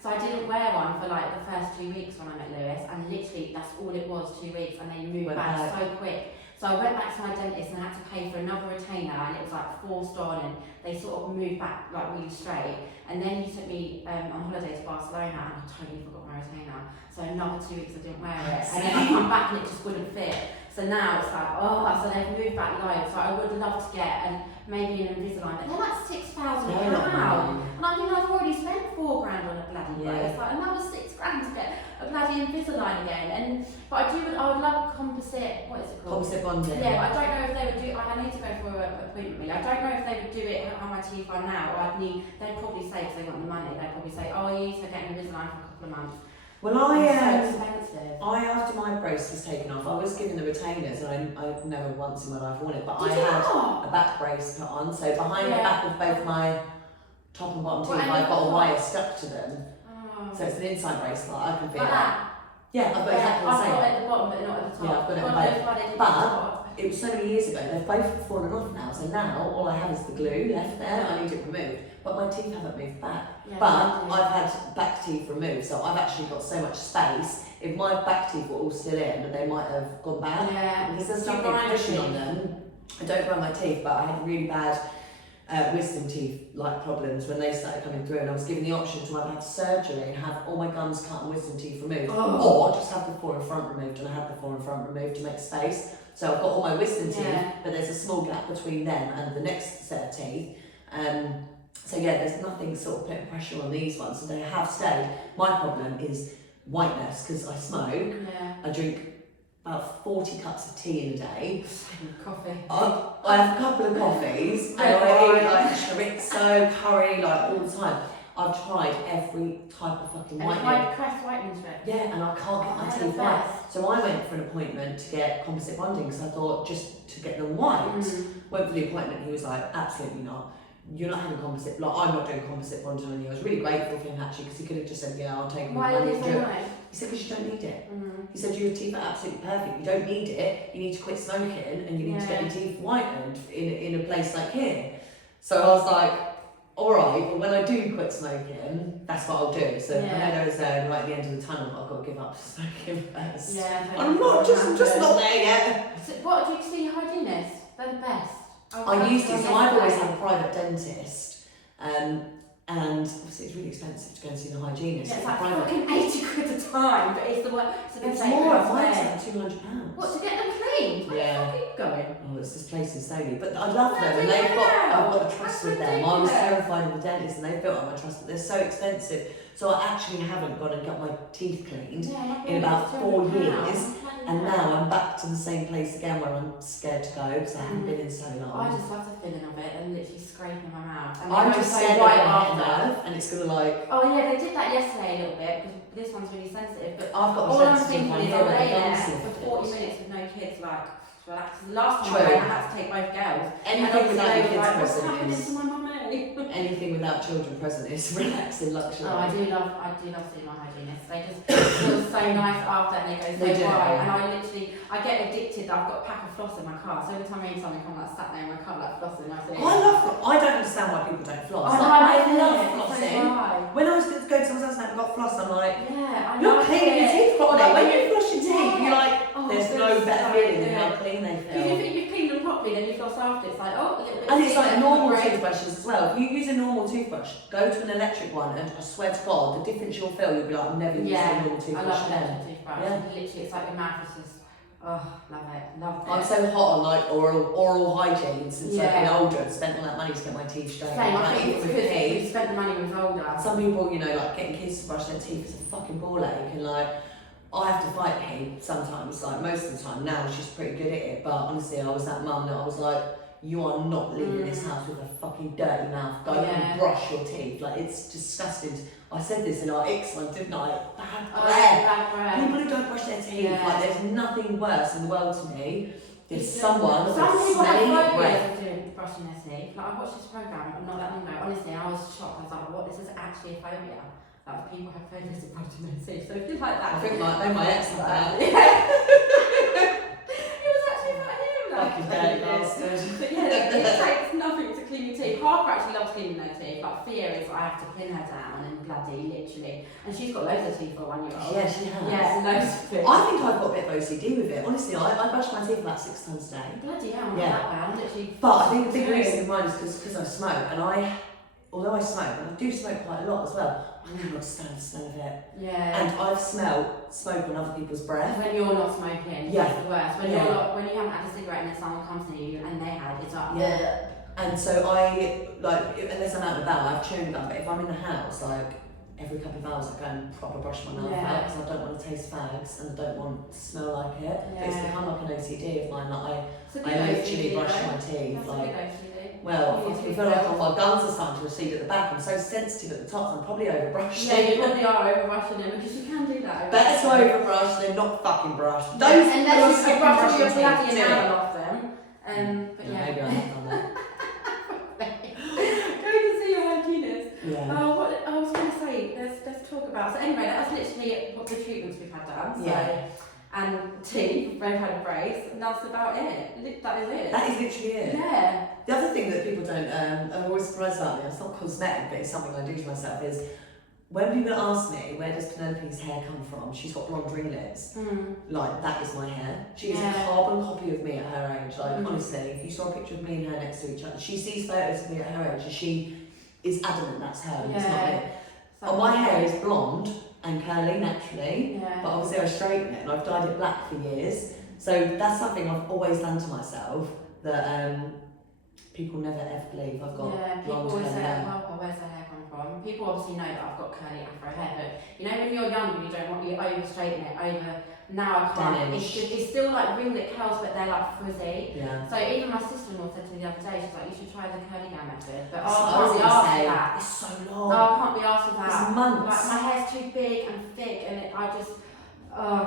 So I didn't wear one for like the first 2 weeks when I met Lewis, and literally that's all it was, 2 weeks, and they moved back so quick. So I went back to my dentist and I had to pay for another retainer, and it was like forced on, and they sort of moved back like really straight. And then he took me on holiday to Barcelona, and I totally forgot my retainer. So another 2 weeks I didn't wear it, and then I come back and it just wouldn't fit. So now it's like, so they've moved back loads. So I would love to get maybe an Invisalign, but they're like £6,000. And I think I've already spent £4 on a bloody brace. Like another £6 to get a bloody Invisalign again. But I would love composite. What is it called? Composite bonding. Yeah, but I don't know if they would do. I need to go for an appointment. Really, I don't know if they would do it how my teeth are now. They'd probably say, because they want the money, they'd probably say, oh, you need to get an Invisalign for a couple of months. Well, so expensive. after my brace was taken off, I was given the retainers, and I've never once in my life worn it, but Did I you had not? a back brace put on. So behind the back of both my top and bottom teeth, I've got a wire stuck to them. Oh. So it's an inside brace that I can feel Like that? Yeah, I've got exactly the I've same. got it at the bottom, but not at the top. Yeah, I've got it God at knows why they did But- the top. It was so many years ago, they've both fallen off now, so now all I have is the glue left there, I need it removed, but my teeth haven't moved back. Yeah, But I've had back teeth removed, so I've actually got so much space. If my back teeth were all still in, they might have gone back. Yeah. Because there's Do you nothing grind pushing your on them. I don't grind my teeth, but I had really bad wisdom teeth problems when they started coming through, and I was given the option to either have surgery and have all my gums cut and wisdom teeth removed, or just have the 4 in front removed, and I had the 4 in front removed to make space. So I've got all my wisdom teeth, but there's a small gap between them and the next set of teeth. So yeah, there's nothing sort of putting pressure on these ones, so they have stayed. My problem is whiteness, because I smoke, I drink about 40 cups of tea in a day. Coffee. I have a couple of coffees, and I eat like chorizo, curry, like all the time. I've tried every type of fucking whitening. Crest whitening strip. Yeah, and I can't get my teeth white. So I went for an appointment to get composite bonding, because I thought just to get them white. Went for the appointment, he was like, absolutely not. You're not having composite, like I'm not doing composite bonding on you. I was really grateful for him actually, because he could have just said, yeah, I'll take my money and do it. He said, because you don't need it. He said, your teeth are absolutely perfect. You don't need it. You need to quit smoking, and you need to get your teeth whitened in a place like here. So I was like, all right, but when I do quit smoking, that's what I'll do. So I know there's right at the end of the tunnel, I've got to give up smoking first. I'm just not there yet. So what do you see hygienists? They're the best. I used to, so I've always had a private dentist, and obviously it's really expensive to go and see the hygienist. Yeah, it's like fucking 80 quid a time, but it's the best. It's more, I find it's like £200. What, to get them cleaned? Where Yeah. the fuck are you going? Oh, it's this place in Stony, but I love them, and I've got a trust with them. I was terrified of the dentist, and they built up my trust, but they're so expensive. So I actually haven't gone and got my teeth cleaned in about 4 years. And now I'm back to the same place again where I'm scared to go because I haven't been in so long. I just love the feeling of it and literally scraping my mouth. I'm just scared of getting nerve, and it's gonna like. Oh yeah, they did that yesterday a little bit because this one's really sensitive. But I've got all the I'm sensitive thinking one is here I'll where lay the there gums for are 40 fit. minutes with no kids, like relax. The last time True. I went, I had to take both girls. Anything without your kids like, what's present happening is. to my mummy? Anything without children present is relaxing luxury. Oh, I do love seeing my hygienists. They just feel so nice after, and they go so dry. And I get addicted. I've got a pack of floss in my car, so every time I eat something, I'm like sat there in my car like flossing. I don't understand why people don't floss. I love love flossing. When I was going to someone's house and I haven't got floss, I'm like, yeah, you're cleaning your teeth properly. Like, when you floss your teeth, you're like, oh, there's no better feeling than how clean they feel. Because if you've cleaned them properly, then you floss after. It's like, oh, a little bit. And it's like normal toothbrushes as well. If you use a normal toothbrush, go to an electric one, and I swear to God, the difference you'll feel, you'll be like, I've never used a normal toothbrush. I love again. electric toothbrush. Yeah. Literally, it's like your mouth is just, oh, love it. I'm so hot on like oral hygiene since I've been Yeah. older and spent all that money to get my teeth straight. Same, I Like, think it's with good that kids. you spent the money when you're older. Some people, you know, like getting kids to brush their teeth is a fucking ball ache, and like I have to fight Kate sometimes. Like most of the time now, she's pretty good at it. But honestly, I was that mum that I was like, you are not leaving this house with a fucking dirty mouth. Go and brush your teeth. Like, it's disgusting. I said this in our X one, didn't I? Bad breath. People who don't brush their teeth, like, there's nothing worse in the world to me. There's someone with smelly breath. Brushing their teeth. Like, I watched this program not that long ago. Honestly, I was shocked. I was like, what? This is actually a phobia. Like, people have phobias of brushing their teeth. So if you're like that, I think my ex had that. It was actually about him. Like, fucking dirty bastard. But yeah, it takes nothing to clean your teeth. Harper actually loves cleaning their teeth. Like, Thea is, I have to pin her down and bloody, literally. And she's got loads of teeth for a 1-year-old. Yeah, she has. Yeah, loads of teeth. I think I've got a bit of OCD with it. Honestly, I brush my teeth about 6 times a day. Bloody hell, I'm not that bad. I'm literally. But I think the big reason of mine is because I smoke, and although I smoke, and I do smoke quite a lot as well, I really not stand the smell of it. Yeah. And I've smelled smoke on other people's breath. When you're not smoking, Yeah. that's the worst. When you're not, when you haven't had a cigarette and then someone comes near you and they had, it's like, yeah. And so I, like, unless I'm out and about, I have chewing gum, but if I'm in the house, like, every couple of hours I go and proper brush my mouth out because I don't want to taste fags and I don't want to smell like it. But it's become like an OCD of mine that I literally brush my teeth. That's like, a good OCD. well, I feel like all my gums are starting to recede at the back. I'm so sensitive at the top, so I'm probably overbrushing. Yeah, you probably are overbrushing them because you can do that. Better to overbrush than not fucking brush. Those unless you brush your bloody teeth, enamel off them. But yeah. Maybe I have done that. Go to see your hygienist. Yeah. Oh, what I was going to say, let's talk about. So anyway, that's literally what the treatments we've had done. So, Yeah. And teeth, both had a brace, and that's about it. That is it. That is literally it. Yeah. The other thing that people don't, are always surprised about me, it's not cosmetic, but it's something I do to myself, is when people ask me, where does Penelope's hair come from? She's got blonde ringlets. Like, that is my hair. She is a carbon copy of me at her age. Like, honestly, if you saw a picture of me and her next to each other, she sees photos of me at her age, and she is adamant that's her, and it's not me. So my hair is blonde and curly naturally, Yeah. but obviously I straighten it and I've dyed it black for years. So that's something I've always done to myself that people never ever believe I've got people blonde always hair. say, well, where's the hair come from? People obviously know that I've got curly afro hair, but you know when you're younger you don't want you over straighten it over. Now I can't. It's still like ringlet curls, but they're like frizzy. Yeah. So even my sister-in-law said to me the other day, she's like, you should try the curly hair method. But I can't be asked for that. It's so long. No, I can't be asked for that. It's months. Like my hair's too big and thick, and I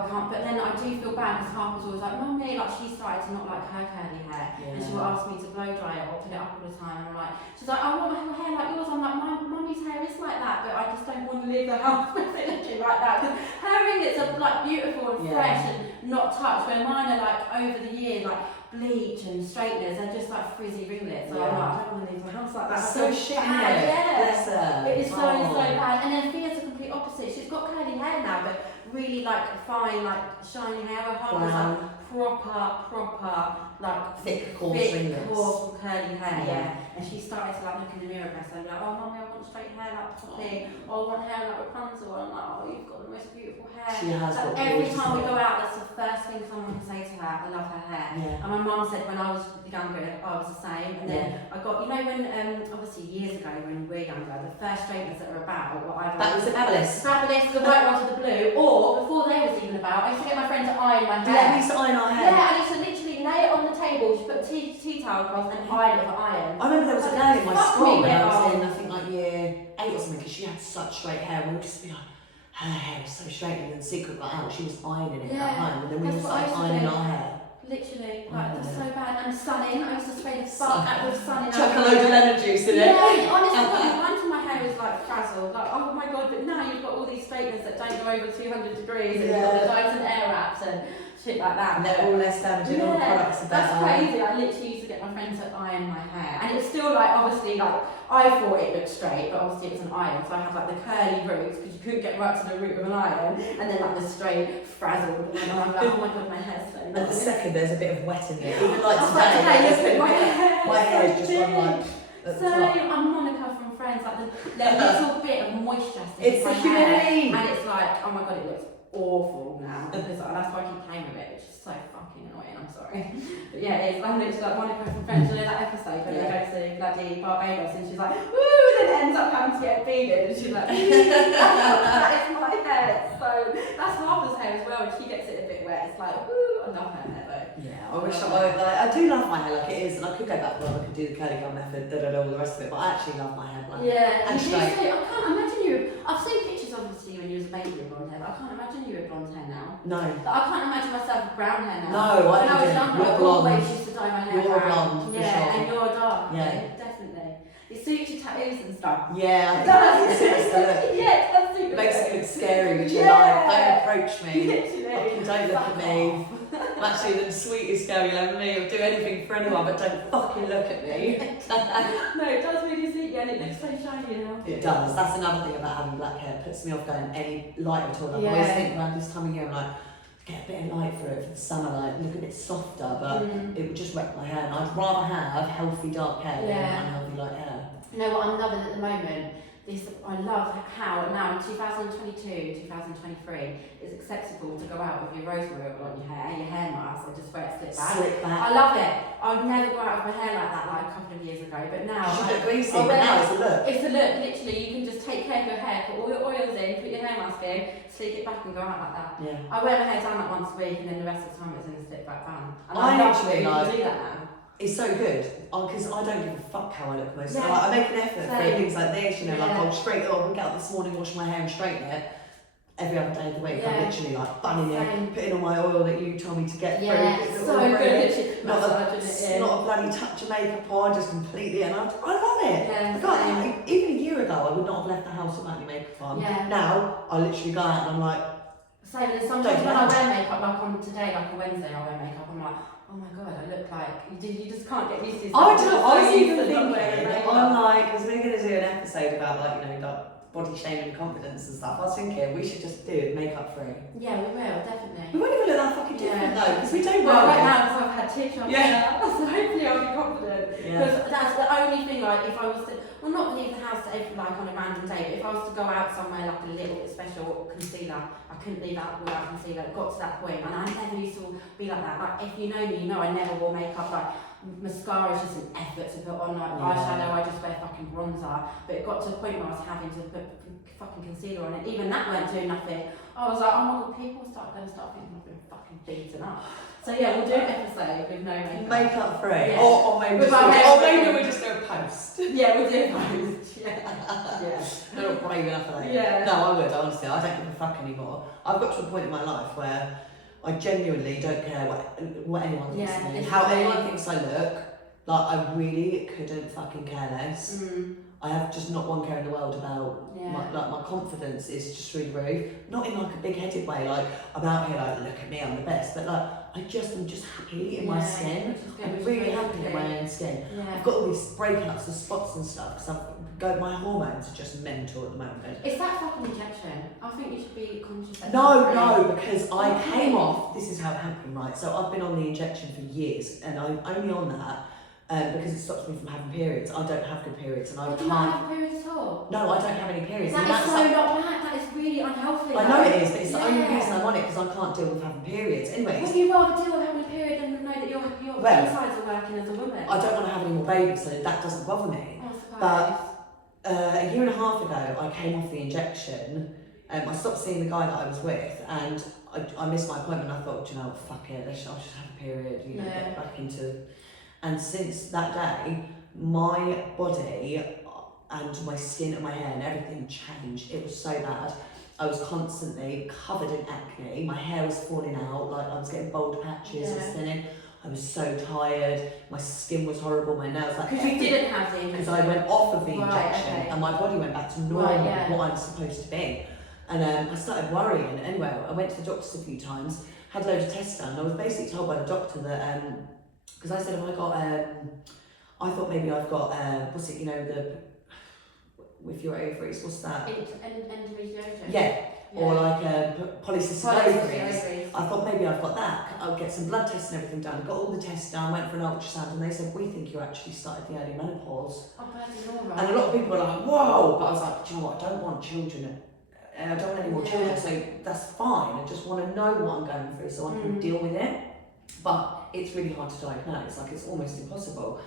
can't. But then I do feel bad because Harper's always like, Mummy, like she started to not like her curly hair, and she will ask me to blow dry it or put it up all the time. And I'm like, she's like, I want my hair like yours. I'm like, my mummy's hair is like that, but I just don't want to leave the house with it looking like that. Because her ringlets are like beautiful and fresh and not touched, where mine are like over the years like bleach and straighteners. They're just like frizzy ringlets. So I'm like, I don't want to leave the house like that. That's so shit. Bless her. It is so bad. And then Thea's the complete opposite. She's got curly hair now, but really like fine, like shiny hair. Her Harper's like proper, like thick, coarse ringlets. Coarse, curly hair, And she started to like look in the mirror and say, like, oh, Mummy, I want straight hair like Poppy. Or I want hair like Rapunzel. And I'm like, oh, you've got the most beautiful hair. She has got every time we go out, that's the first thing someone can say to her. I love her hair. Yeah. And my mum said when I was younger, I was the same. And then I got, you know, when obviously years ago when we were younger, the first straighteners that were about were either that was the Fabulous. The white ones with the blue, or before they was even about, I used to get my friend to iron my hair. Yeah, we used to iron our hair. Yeah, I used to literally lay it on the table, she put a tea towel across and iron it for iron. I remember there was a girl in my school when I was in, I think like year 8 or something, because she had such straight hair, and we would just be like, her hair is so straight, and then the secret got out, she was ironing it at home, and then we just like ironing our hair. Literally, like, that's so bad. And sunning, I used to spray the fuck out with sunning. Chuck a load of lemon juice in it. Yeah, honestly, one time my hair was like frazzled, like, oh my god, but now you've got all these straighteners that don't go over 200 degrees, and you've got the Dyson air wraps and shit like that. And they're all less damaging, all the products are better. That's crazy. I literally used to get my friends to iron my hair, and it was still like, obviously, like, I thought it looked straight, but obviously it was an iron, so I had like the curly roots, because you couldn't get right to the root with an iron, and then like the straight, frazzled, and I'm like, oh my god, my hair's so And the second there's a bit of wet in it, even like today, today, my hair is just on like. So I'm Monica from Friends, like the little bit of moisture sticks it's in the my hair, humidity, and it's like, oh my god, it looks awful now, because that's why I keep playing with it, which is so fucking annoying, I'm sorry. But yeah, it is. I'm literally like Monica from Friends, you know that episode when they go to bloody Barbados and she's like, woo, then ends up having to get beaded, and she's like, that is my hair. So that's Harper's hair as well, and she gets it a bit wet. It's like, woo, I love her hair though. Yeah, I I wish I do love my hair like it is, and I could go back, I could do the curly gun method, all the rest of it, but I actually love my hair like. Yeah, And you do straight. say, I can't imagine you. I've seen pictures obviously when you was a baby with blonde hair, but I can't imagine you with blonde hair now. No. But I can't imagine myself with brown hair now. No, when I was younger, I always used to dye my hair You're brown. blonde, for yeah, sure. and you're dark. Yeah. Definitely. It suits your tattoos and stuff. Yeah, It does. it suits the look. Yeah, it does suit It the makes look. it look scary, which Yeah. you like. Don't approach me. Literally. Fucking don't look at me. I'm actually the sweetest girl you'll ever meet. I'll do anything for anyone, but don't fucking look at me. No, it does really suit you and it looks so shiny and healthy. It does. That's another thing about having black hair. It puts me off going any lighter at all. I Yeah. always think around this time of year, I'm like, get a bit of light for it for the summer, like look a bit softer, but it would just wreck my hair. And I'd rather have healthy dark hair than unhealthy light hair. You know what I'm loving at the moment? I love how now in 2022, 2023, it's acceptable to go out with your rosemary oil on your hair mask, and just wear it Slick back. I love it. I would never go out with my hair like that like a couple of years ago, but now You look greasy, I but now it's a look. It's a look, literally. You can just take care of your hair, put all your oils in, put your hair mask in, sleek it back and go out like that. Yeah. I wear my hair down like once a week and then the rest of the time it's in a slick back bun. And I love literally that you like- can do that now. It's so good because I don't give a fuck how I look most. Yeah. Like, I make an effort for Same. things like this, you know, like Yeah. I'll straighten it up, I'll get up this morning, wash my hair and straighten it. Every other day of the week, I'm Yeah. literally like bunning Same. it, putting on my oil that you told me to get Yeah, through. so good. Literally massaging it in. Not a bloody touch of makeup on, just completely, and I love it. Yeah, I can't, same. like, even a year ago, I would not have left the house without any makeup on. Yeah. Now, I literally go out and I'm like, Same, and sometimes Don't when I know. wear makeup, like on today, like a Wednesday, I wear makeup, I'm like, oh my god, I look like, you just can't get used to I yourself. was So even used to not wearing thinking, makeup. I'm like, because we're going to do an episode about like, you know, like body shaming and confidence and stuff. I was thinking we should just do it makeup free. Yeah, we will, definitely. We won't even look that fucking different though, because we don't Well, wear right it. now, because I've had tear trouble, Yeah. so hopefully I'll be confident. Yeah. Because that's the only thing, like, if I was to, well, not leave the house like on a random day, but if I was to go out somewhere like a little special concealer, I couldn't leave out without concealer. It got to that point, and I never used to be like that. Like, if you know me, you know I never wore makeup. Like, mascara is just an effort to put on. Like, eyeshadow, I just wear fucking bronzer. But it got to a point where I was having to put fucking concealer on it. Even that weren't doing nothing. I was like, oh my god, people are going to start thinking I've been fucking beaten up. So yeah, we'll do an episode with no makeup. Makeup free. Yeah. Or maybe With just our do, hair or maybe free. we'll just do a post. Yeah, we'll do both. Yeah. They're not brave enough for that. Yeah. No, I would, honestly. I don't give a fuck anymore. I've got to a point in my life where I genuinely don't care what anyone thinks Yeah, of me. it's How the same. anyone thinks I look. Like, I really couldn't fucking care less. I have just not one care in the world about my confidence is just through the roof. Not in like a big-headed way, like I'm out here like look at me, I'm the best. But like I'm just happy in my skin. I'm really happy in my own skin. Yeah. I've got all these breakouts and spots and stuff because my hormones are just mental at the moment. Is that fucking injection? I think you should be conscious. of No, that. because I came off. This is how it happened, right? So I've been on the injection for years, and I'm only on that. Because it stops me from having periods. I don't have good periods and I Do you not have periods at all? No, I don't have any periods. That and is that's so not bad. That is really unhealthy. I know it is, but it's the only Yeah. reason I'm on it because I can't deal with having periods. Anyway, Would you rather deal with having a period than know that your Well, insides are working as a woman? I don't want to have any more babies, so that doesn't bother me. I suppose. But a year and a half ago, I came off the injection. I stopped seeing the guy that I was with, and I missed my appointment. I thought, you know, fuck it, I'll just have a period, you know, get back into. And since that day, my body and my skin and my hair and everything changed. It was so bad. I was constantly covered in acne. My hair was falling out, like I was getting bald patches and thinning. I was so tired. My skin was horrible. My nails, like because you didn't have the injection. because I went off of the Right, injection okay. and my body went back to normal, Right, what I'm supposed to be. And I started worrying. Anyway, I went to the doctors a few times, had loads of tests done. And I was basically told by the doctor that because I said, have I got I thought maybe I've got what's it, you know, the with your ovaries, what's that? Endometriosis. Yeah. Or like polycystic ovaries. Ovaries. I thought maybe I've got that. I'll get some blood tests and everything done. Got all the tests done, went for an ultrasound, and they said, we think you actually started the early menopause. Oh, bloody Laura. And a lot of people were like, whoa! But I was like, do you know what? I don't want children. I don't want any more children, so that's fine. I just want to know what I'm going through so I can deal with it. But it's really hard to diagnose, like it's almost impossible.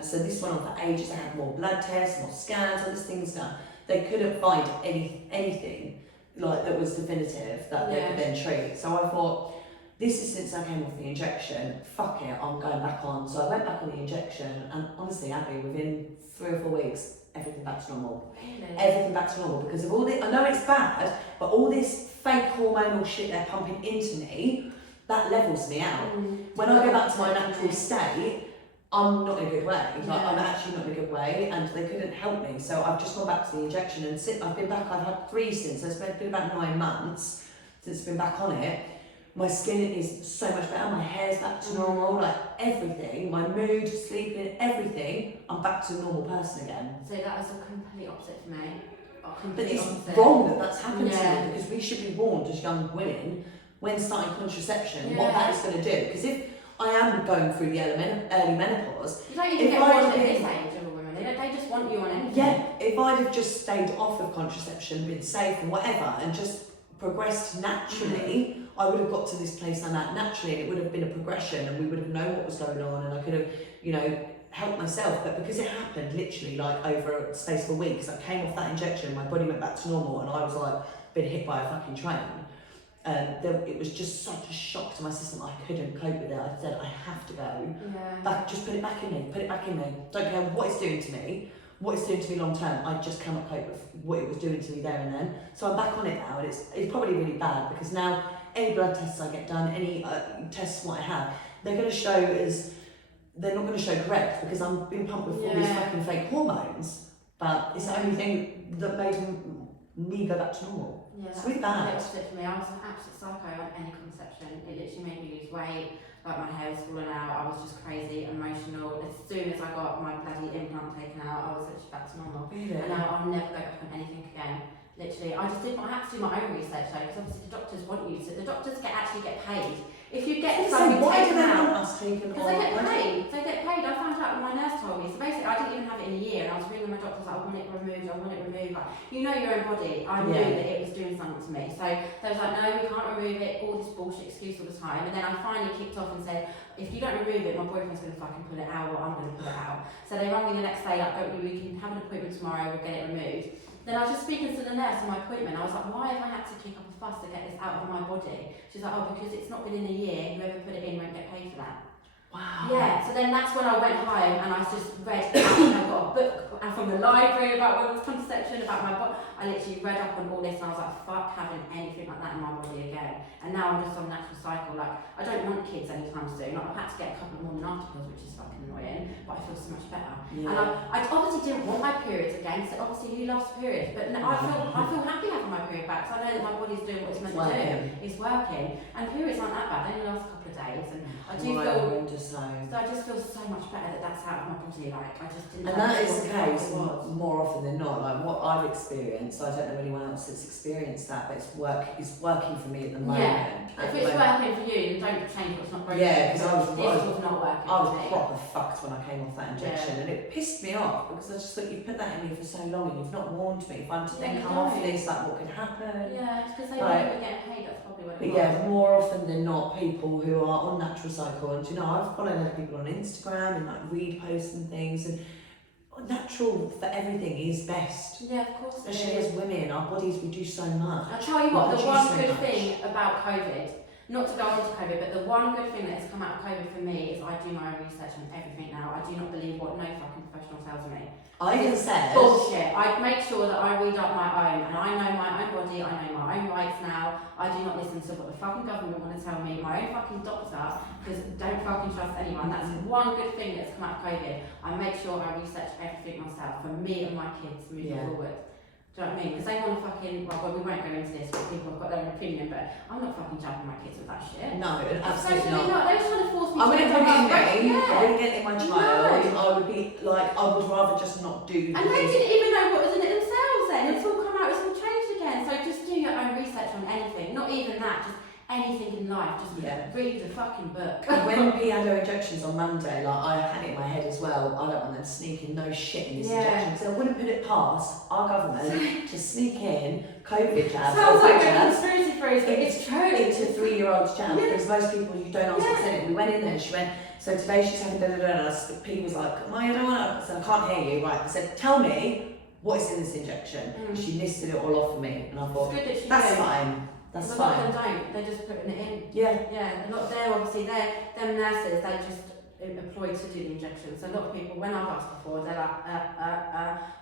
So this went on for ages. I had more blood tests, more scans, all these things done. They couldn't find anything like that was definitive that they could then treat. So I thought, This is since I came off the injection. Fuck it, I'm going back on. So I went back on the injection, and honestly, Abby, within 3 or 4 weeks, everything back to normal. Really? Everything back to normal because of all this. I know it's bad, but all this fake hormonal shit they're pumping into me, that levels me out. When I go back to my natural state, I'm not in a good way. Like, I'm actually not in a good way, and they couldn't help me. So I've just gone back to the injection, and I've been back. I've had 3 since. So it's been about 9 months since I've been back on it. My skin is so much better. My hair's back to normal. Like everything, my mood, sleeping, everything. I'm back to a normal person again. So that was a complete opposite for me. But it's wrong that that's happened to me, because we should be warned as young women when starting contraception what that is going to do. Because if I am going through the early menopause, you don't even get warned at this age of a woman. They just want you on anything. Yeah, if I'd have just stayed off of contraception, been safe and whatever, and just progressed naturally, I would have got to this place I'm at naturally, and it would have been a progression, and we would have known what was going on, and I could have, you know, helped myself. But because it happened literally like over a space of a week, because I came off that injection, my body went back to normal, and I was like been hit by a fucking train. It was just such a shock to my system. I couldn't cope with it. I said, I have to go back. Just put it back in me. Put it back in me. Don't care what it's doing to me. What it's doing to me long term. I just cannot cope with what it was doing to me there and then. So I'm back on it now, and it's probably really bad, because now any blood tests I get done, any tests what I have, they're not going to show correct, because I'm being pumped with all these fucking fake hormones. But it's the only thing that made me go back to normal. Yeah, it's really bad. Opposite for me. I was an absolute psycho on any conception. It literally made me lose weight. Like, my hair was falling out. I was just crazy, emotional. As soon as I got my bloody implant taken out, I was literally back to normal. Really? And now I'll never go back on anything again. Literally, I had to do my own research though, because obviously the doctors want you to. The doctors actually get paid. If you get something taken out, because they get paid. They get paid. I found out when my nurse told me. So basically, I didn't even have it in a year, and I was ringing my doctors like, I want it removed. Like, you know your own body. I knew that it was doing something to me. So they was like, no, we can't remove it. All this bullshit excuse all the time. And then I finally kicked off and said, if you don't remove it, my boyfriend's going to fucking pull it out, or I'm going to pull it out. So they rang me the next day like, don't worry, we can have an appointment tomorrow. We'll get it removed. Then I was just speaking to the nurse on my appointment. I was like, why have I had to kick up a fuss to get this out of my body? She's like, oh, because it's not been in a year. Whoever put it in won't get paid for that. Wow. Yeah, so then that's when I went home and I just read, and I got a book from the library about women's contraception, about my body. I literally read up on all this, and I was like, fuck having anything like that in my body again. And now I'm just on a natural cycle. Like, I don't want kids anytime soon. Like, I've had to get a couple more articles, which is fucking annoying, but I feel so much better. Yeah. And I obviously didn't want my periods again, so obviously who loves periods? But no, I feel happy having my period back, so I know that my body's doing what it's meant to do. It's working. And periods aren't that bad, they only last a couple of days. And I do so I just feel so much better that that's out of my body. Like, I just didn't. And that is the case more often than not. Like what I've experienced, I don't know anyone else that's experienced that, but it's working for me at the moment. Yeah. If it's working for you, then don't change what's not working. Yeah, because this was not working. I was proper fucked when I came off that injection, and it pissed me off, because I just thought, you put that in me for so long and you've not warned me. If I'm to then come off this, like what could happen? Yeah, it's because they know we're getting paid. That's probably what it was. But yeah, more often than not, people who are on natural cycle, and you know, I've followed other people on Instagram and like read posts and things, and natural for everything is best. Yeah, of course. Especially as women, our bodies, we do so much. I'll tell you what, the one good thing about COVID, not to go on to COVID, but the one good thing that has come out of COVID for me is I do my own research on everything now. I do not believe what no fucking professional tells me. I even said bullshit. I make sure that I read up my own, and I know my own body, I know my own rights now. I do not listen to what the fucking government want to tell me, my own fucking doctor, because don't fucking trust anyone. That's one good thing that's come out of COVID. I make sure I research everything myself for me and my kids moving forward. Do you know what I mean? Because they want to fucking, well, we won't go into this because people have got their own opinion, but I'm not fucking jabbing my kids with that shit. No, absolutely not. They were trying to force me I wouldn't put it in me. I wouldn't get it in my child. No. I would be like, I would rather just not do. And they didn't even know what was in it themselves then. It's all come out, it's all changed again. So just do your own research on anything. Not even that, just anything in life. Just read the fucking book. When P had her injections on Monday, like I had it in my head as well, I don't want them sneaking no shit in this injection. So I wouldn't put it past our government to sneak in COVID jabs. Sounds like a conspiracy theory, but it's true. It's a 3-year-old's jab, because most people, you don't ask what's in it. We went in there and she went, so today she's having da da da, and P was like, I don't want to, I said, I can't hear you. Right, I said, tell me what is in this injection? She listed it all off for me, and I thought, it's good that she that's did. fine. That's a fine. lot of them don't. They're just putting it in. Yeah. Yeah. A lot. They're obviously them nurses. They just employed to do the injection. So a lot of people, when I've asked before, they're like,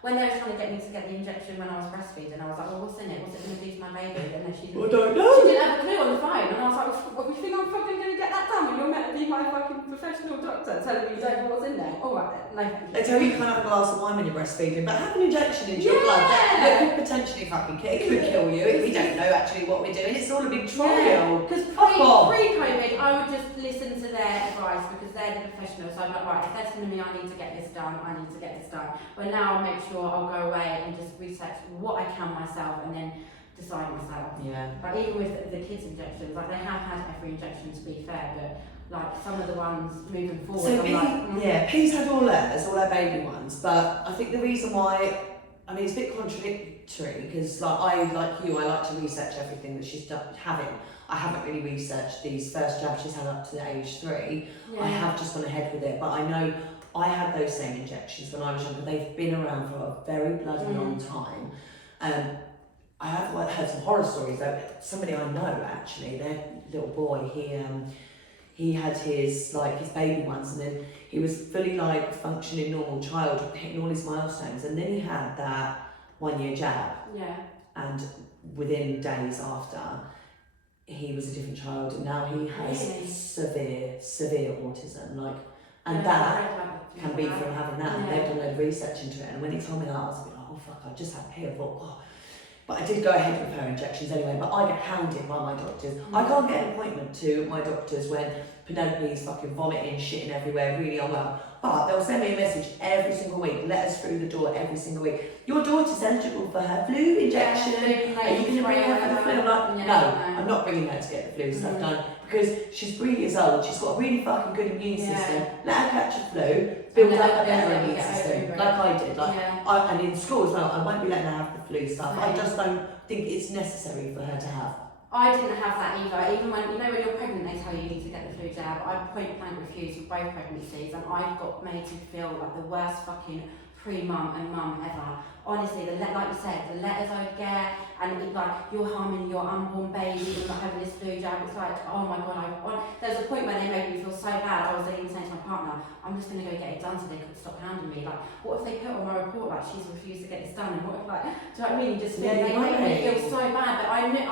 when they were trying to get me to get the injection when I was breastfeeding, I was like, well, what's in it? What's it going to do to my baby? And then she I don't know. She didn't have a clue on the phone, and I was like, what do you think I'm fucking going to get that done when you're meant to be my fucking professional doctor telling me you don't know what's in there? All right, then. No. They tell you you can't have a glass of wine when you're breastfeeding, but have an injection into your blood that could potentially fucking kill, it could kill you if we don't know actually what we're doing. It's all a big trial. Because pre-COVID, I would just listen to their advice because they're the professionals. So I'm like, right, if they're telling me I need to get this done, I need to get this done. But now I'll make sure I'll go away and just research what I can myself and then decide myself. Yeah. But even with the kids' injections, like they have had every injection to be fair, but like some of the ones moving forward, So P's had all her baby ones, but I think the reason why, I mean, it's a bit contradictory because like you, I like to research everything that she's having. I haven't really researched these first jabs she's had up to age 3. Yeah. I have just gone ahead with it, but I know I had those same injections when I was younger. They've been around for a very bloody long time. I have heard some horror stories though. Somebody I know actually, their little boy, he had his baby ones, and then he was fully like functioning normal child, hitting all his milestones, and then he had that 1 year jab. Yeah. And within days after, he was a different child, and now he has severe autism. That can be from having that. And they've done a load of research into it, and when he told me that, I was a bit like, oh fuck, I just had P. I thought, oh. But I did go ahead with her injections anyway, but I get hounded by my doctors. I can't get an appointment to my doctors when Penelope's fucking vomiting, shitting everywhere, really unwell. But they'll send me a message every single week, let us through the door every single week. Your daughter's eligible for her flu injection. Are you going to bring her for the flu? I'm like, no, I'm not bringing her to get the flu stuff done because she's 3 years old. She's got a really fucking good immune system. Let her catch a flu, build up a better immune system, like I did. And in school as well, I won't be letting her have the flu stuff. I just don't think it's necessary for her to have. I didn't have that either. Even when when you're pregnant, they tell you need to get the flu jab. I point blank refused with both pregnancies, and I've got made to feel like the worst fucking pre-mum and mum ever. Honestly, like you said, the letters I would get, and it's like you're harming your unborn baby and not having this flu jab. It's like, oh my god. There's a point where they made me feel so bad. I was even saying to my partner, I'm just going to go get it done so they could stop hounding me. Like, what if they put on my report like she's refused to get this done? And what if do you know what I mean? Just they made me feel so bad. But I knew.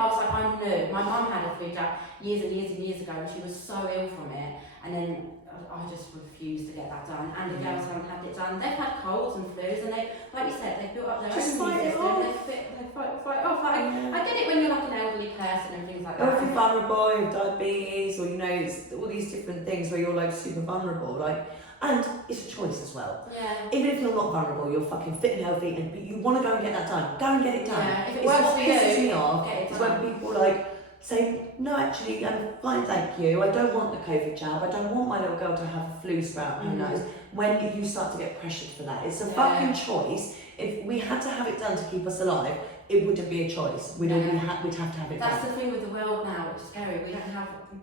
My mum had a flu jab years and years and years ago, and she was so ill from it. And then I just refused to get that done. And the girls haven't had it done. They've had colds and flus, and they, like you said, they've built up their own immune system. They fight off. I get it when you're like an elderly person and things like that. Or if you're vulnerable, you have diabetes, or it's all these different things where you're super vulnerable. And it's a choice as well. Yeah. Even if you're not vulnerable, you're fucking fit and healthy, but you want to go and get that done. Go and get it done. Yeah. If it works for you, pisses me off is when people say, no, actually, I'm fine, thank you. I don't want the COVID jab. I don't want my little girl to have a flu sprout. Who knows? When you start to get pressured for that, it's a fucking choice. If we had to have it done to keep us alive, it wouldn't be a choice. We'd have to have it done. That's the thing with the world now, which is scary.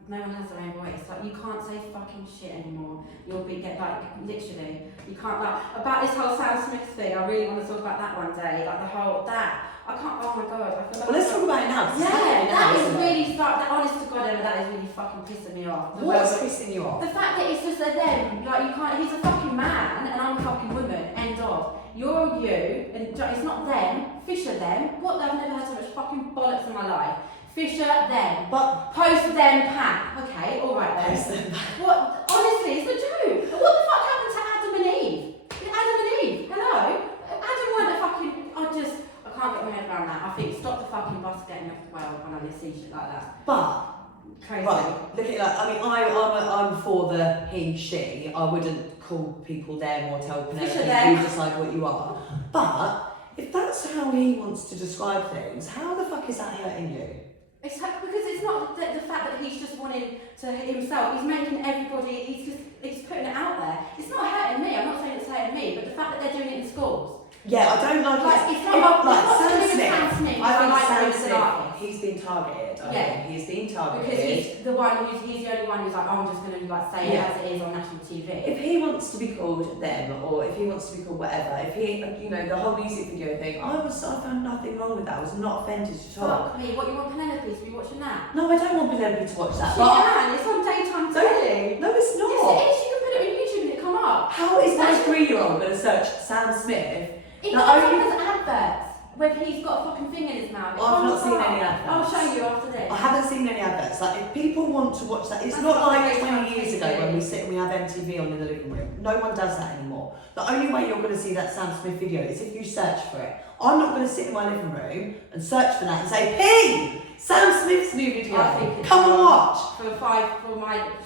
No one has their own voice. Like, you can't say fucking shit anymore. You'll literally, you can't, about this whole Sam Smith thing, I really want to talk about that one day. I can't, oh my god. I feel well, let's talk about it now. That is really, honest to God, Emma, that is really fucking pissing me off. What's pissing you off? The fact that it's just a them, you can't, he's a fucking man and I'm a fucking woman, end of. You're you, and it's not them, Fisher them. What, I've never had so much fucking bollocks in my life. Fisher them. But post them Pat. Okay, alright then. Post them. What, honestly, it's the truth. What the fuck happened to Adam and Eve? Adam and Eve, hello? Adam weren't a fucking, I can't get my head around that. I think stop the fucking bus getting off the well when I see shit like that. But crazy. Right, look at that. I'm for the he, she. I wouldn't call people them or tell Penelope you decide what you are. But if that's how he wants to describe things, how the fuck is that hurting you? Because it's not the fact that he's just wanting to himself. He's making everybody. He's putting it out there. It's not hurting me. I'm not saying it's hurting me, but the fact that they're doing it in schools. Yeah, I don't like it's not like Sam Sam Smith. Smith. I think like Sam him as an artist. Smith, he's been targeted. I Yeah. think he's been targeted. Because he's the only one who's like, oh, I'm just going to like say it as it is on national TV. If he wants to be called them, or if he wants to be called whatever, if he, you know, the whole music video thing, I found nothing wrong with that. I was not offended at all. Fuck me, what you want Penelope to be watching that? No, I don't want Penelope to watch that. She can, it's on daytime telly. No, it's not. Yes, it is. You can put it on YouTube and it come up. How is my 3-year-old going to search Sam Smith? It comes up as adverts. Whether he's got a fucking thing in his mouth. I've not seen any adverts. I'll show you after this. I haven't seen any adverts. Like, if people want to watch that, it's That's not what like they 20 do. years ago when we sit and we have MTV on in the living room. No one does that anymore. The only way you're going to see that Sam Smith video is if you search for it. I'm not going to sit in my living room and search for that and say, P! Sam Smith's new video. I think it's Come and watch.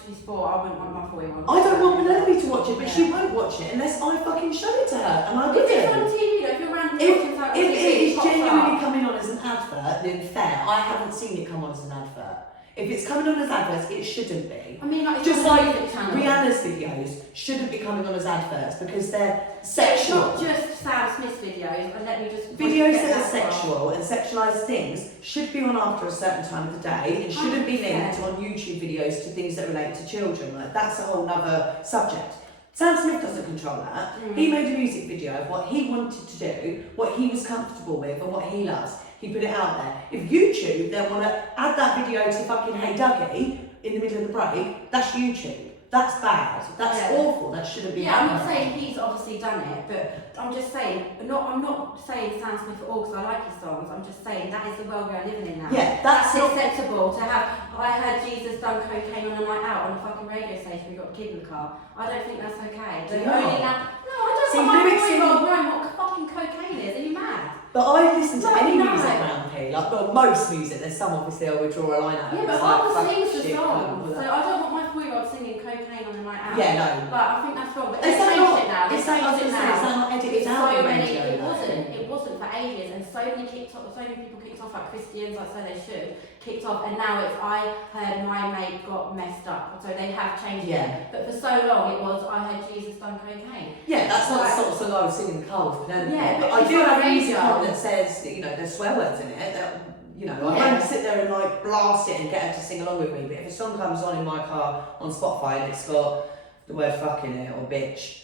She's 4, I wouldn't want my 4-year-old. I don't want Penelope to watch it, but she won't watch it unless I fucking show it to her. And I If it's on will. TV though, if you're randomly watching something If on TV, it is pops genuinely up. coming on as an advert, then fair. I haven't seen it come on as an advert. If it's coming on as adverts, it shouldn't be. I mean, like, it's Just on a like music channel. Rihanna's videos shouldn't be coming on as adverts because they're It's sexual. not just Sam Smith's videos, and let me just Videos get that are that sexual and sexualised things should be on after a certain time of the day and shouldn't be linked 100%. on YouTube videos to things that relate to children. Like, that's a whole nother subject. Sam Smith doesn't control that. He made a music video of what he wanted to do, what he was comfortable with, and what he loves. He put it out there. If YouTube then want to add that video to fucking Hey Dougie in the middle of the break, that's YouTube. That's bad. That's awful. That shouldn't be I'm happening. not saying he's obviously done it, but I'm just saying, I'm not saying Sam Smith at all because I like his songs. I'm just saying that is the world we are living in now. Yeah, that's not acceptable to have. I heard Jesus done cocaine on a night out on a fucking radio station. We got a kid in the car. I don't think that's okay. Do you No, not? I don't See, want my lyrics in- 4-year-old knowing what fucking cocaine is. Are you mad? But I listen to No, any no. music around here, like, well, most music. There's some obviously I would draw a line out. Yeah, but It's I like, will fuck sing the shit, song. all So that. I don't want my 4-year-old singing cocaine on a night out. Yeah, no. But I think that's wrong. But Is they that changed not- it now. They is that changed it now. is that not edited It's out so in many. radio, It though? wasn't. It wasn't for ages, and so many people kicked off, like Christians, like so they should, kicked off, and now it's I heard my mate got messed up. So they have changed it. But for so long it was I heard Jesus done cocaine. Yeah, that's not the Like- sort of song I was singing in the car with Penelope. Yeah, but but I it's do on have the music radio. on that says, you know, there's swear words in it. That, you know, I Yeah. won't sit there and like blast it and get her to sing along with me. But if a song comes on in my car on Spotify and it's got the word fuck in it or bitch,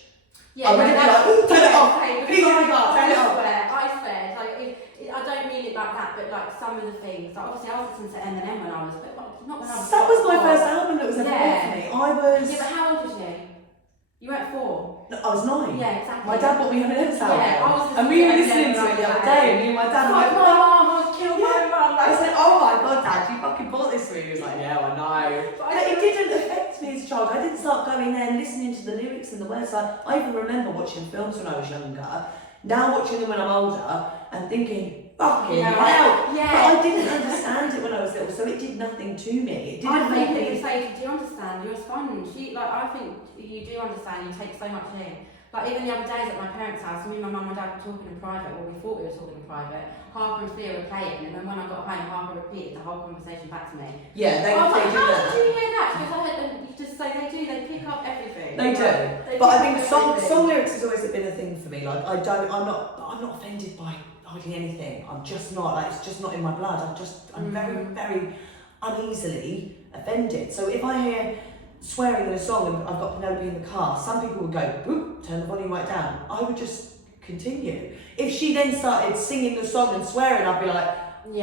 I wouldn't be like, ooh, turn it off. Okay, Please, oh my God, turn it off. I swear, like, I don't mean it like that, but like some of the things, like obviously I was listening to Eminem when I was, but not when I was. That was my 4. first album that was ever bought for me. I was. Yeah, but how old was you? You weren't 4. No, I was 9. Yeah, exactly. My dad bought me an Eminem's album. Yeah, I was and we were listening listening to to it the Eminem other day, and me and my dad were like, my mum, I was killed my mum. I said, oh my God, Dad, you fucking bought this for me. He was like, yeah, I know. But it didn't affect me as a child. I didn't start going there and listening to the lyrics and the words. I even remember watching films when I was younger, now watching them when I'm older, and thinking, fucking hell. Yeah. But I didn't understand it when I was little, so it did nothing to me. It didn't I make think me... it's like, do you understand? You're a sponge. I think you do understand. You take so much in. Like even the other days at my parents' house, me and my mum and dad were talking in private. Well, we thought we were talking in private. Harper and Thea were playing, and then when I got home, Harper repeated the whole conversation back to me. Yeah, they I was like, do how that. did you hear that? Because I heard them just say they do. They pick up everything. They do. They But I pick think up everything. song lyrics has always been a thing for me. Like I'm not offended by hardly anything. I'm just not, like, it's just not in my blood. I'm very, very uneasily offended. So if I hear swearing in a song and I've got Penelope in the car, some people would go, whoop, turn the volume right down. I would just continue. If she then started singing the song and swearing, I'd be like,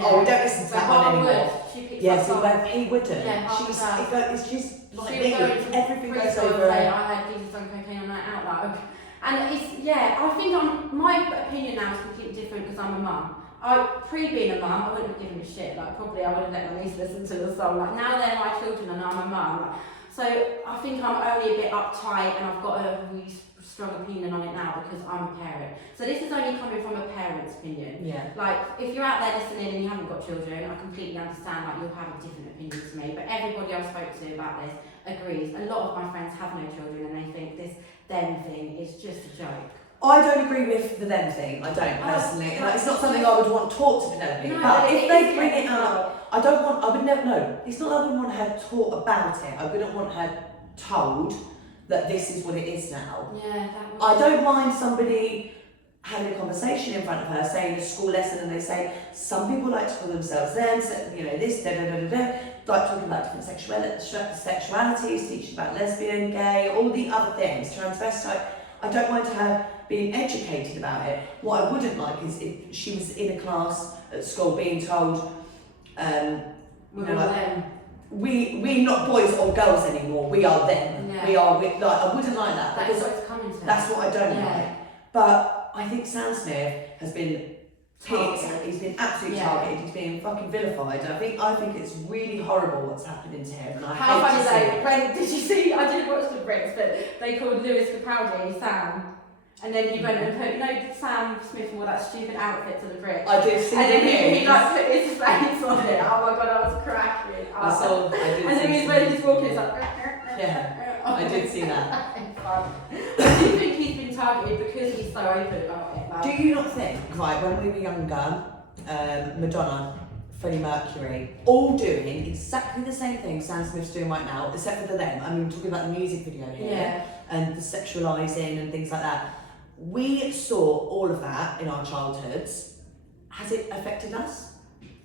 oh, we don't listen to that one anymore. She picks Yeah, up so songs. where he wouldn't. Yeah, half She's, of that. it's just like She me. would go into Everything goes preschool and over. say, I had Jesus done cocaine on that out loud. And it's, I think my opinion now is completely different because I'm a mum. Being a mum, I wouldn't have given a shit. Like, probably I would have let my niece listen to the song. Like, now they're my children and I'm a mum. Like, so I think I'm only a bit uptight and I've got a really strong opinion on it now because I'm a parent. So this is only coming from a parent's opinion. Yeah. Like, if you're out there listening and you haven't got children, I completely understand, like, you'll have a different opinion to me. But everybody I've spoke to about this agrees. A lot of my friends have no children and they think this them thing is just a joke. I don't agree with the them thing. I don't personally. And it's not something I would want taught to Penelope. No, but if they is bring it different. up, I would never know. It's not that I wouldn't want her taught about it. I wouldn't want her told that this is what it is now. Yeah, that would I don't mind somebody having a conversation in front of her, saying a school lesson, and they say some people like to call themselves them, so, you know, this, da da da da da, like talking about different sexualities, teaching about lesbian, gay, all the other things, transvestite. I don't mind her being educated about it. What I wouldn't like is if she was in a class at school being told, you know, like, we're not boys or girls anymore, we are them. Yeah. Like, I wouldn't like that, because That's what it's coming to. that's what I don't Yeah. like. But I think Sam Smith has been picked, Targeted. he's been absolutely targeted, he's being fucking vilified. I think it's really horrible what's happening to him, and I How hate funny to see though, it. when, did you see, I didn't watch the Brits, but they called Lewis Capaldi Sam. And then he went and put, you know, Sam Smith wore that stupid outfit to the Brits. I did see And then it. he like put his face on it. Oh my god, I was cracking. I did and then when he's walking, it's like. Yeah, I did see that. I do think he's been targeted because he's so open about it. Like. Do you not think, right, when we were younger, Madonna, Freddie Mercury, all doing exactly the same thing Sam Smith's doing right now, except for them. I mean, we're talking about the music video here, and the sexualising and things like that. We saw all of that in our childhoods. Has it affected us?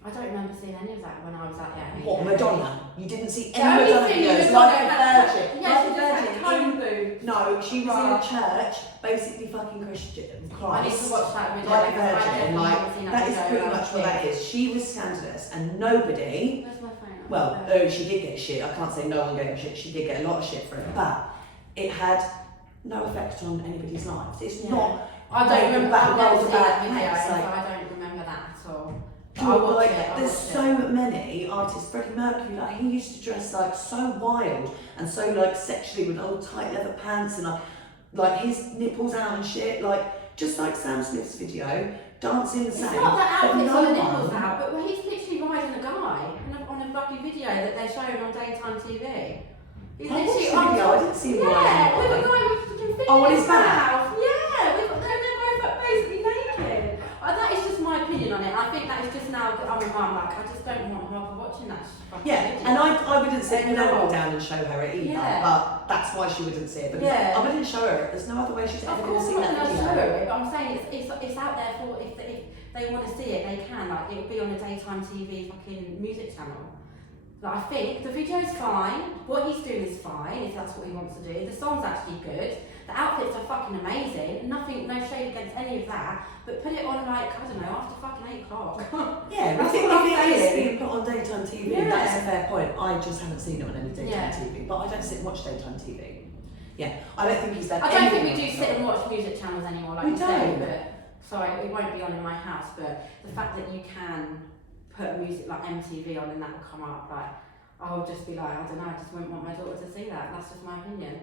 I don't remember seeing any of that when I was at that age. What, Madonna? You didn't see The any only Madonna thing videos was like a that- virgin? Yeah, Like she a just had virgin. tone boobs. No, she was in a church, basically fucking Christian, I need Christ. to watch that video. Like a because I virgin, definitely like, haven't seen that is video pretty when I much was what that big. is. She was scandalous, and nobody, Where's my phone? well, she did get shit. I can't say no one gave her shit. She did get a lot of shit for it, but it had no effect on anybody's lives. It's not. I don't like remember that that world video, about so sex, like, I don't remember that at all. there's so many artists. Freddie Mercury, like, he used to dress like so wild and so like sexually with old tight leather pants and like his nipples out and shit, like just like Sam Smith's video, dancing the It's same. not that but outfit's no on the nipples one- out, but he's literally riding a guy on a bloody video that they're showing on daytime TV. He's I watched literally the video, I didn't see him riding Yeah, a with a guy. guy with fucking fingers Oh, on his back? out. Yeah, they're both basically naked. That is just my opinion on it. I think that is just now that I'm a mum, like, I just don't want her watching that fucking Yeah, video. and I wouldn't sit And Penelope no. down and show her it either, Yeah. but that's why she wouldn't see it, because Yeah. I wouldn't show her it. There's no other way she's Of ever going to course see I'm that not going to show video. it, but I'm saying it's out there for if they want to see it, they can. Like, it'll be on a daytime TV fucking music channel. Like, I think the video's fine, what he's doing is fine, if that's what he wants to do. The song's actually good, the outfits are fucking amazing, no shade against any of that, but put it on, like, I don't know, after fucking 8 o'clock. Yeah, That's if it what I'm is saying. being put on daytime TV, Yeah. that's a fair point. I just haven't seen it on any daytime Yeah. TV, but I don't sit and watch daytime TV. Yeah, I don't think he's done I don't think we anything do like sit and watch music channels anymore, like We you say, don't. but sorry, it won't be on in my house, but the fact that you can put music like MTV on and that will come up, like, I'll just be like, I don't know, I just wouldn't want my daughter to see that. That's just my opinion.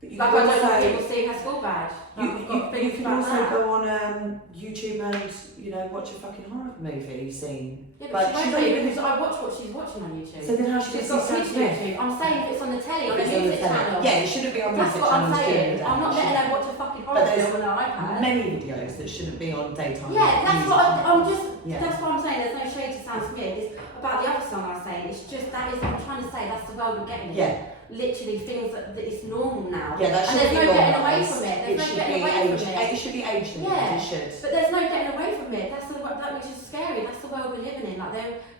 But you Like, can I don't want also, people seeing her school badge. Like, I've got you things can about also that. go on YouTube and, you know, watch a fucking horror movie you've seen. Yeah, But but she's she not won't even- because I watch what she's watching on YouTube. So then how should She's she got see Sam kids Smith? YouTube. I'm saying if it's on the telly, on a It's on the music telly. channel. Yeah, it shouldn't be on That's music what I'm channels during saying. the I'm not day. letting her watch a fucking But horror there's film on her iPad. many videos that shouldn't be on daytime. Yeah, that's music what I'm channels. just. Yeah. That's what I'm saying. There's no shade to Sam Smith. It's about the other song I was saying. It's just that is what I'm trying to say. That's the world we're getting. in. Yeah. Literally things that it's normal now. Yeah, that and should there's be no getting away normalised. from it. It There's no should getting be away age. from it. It should be age limited. Yeah. It should. But there's no getting away from it. That's that which is scary. That's the world we're living in. Like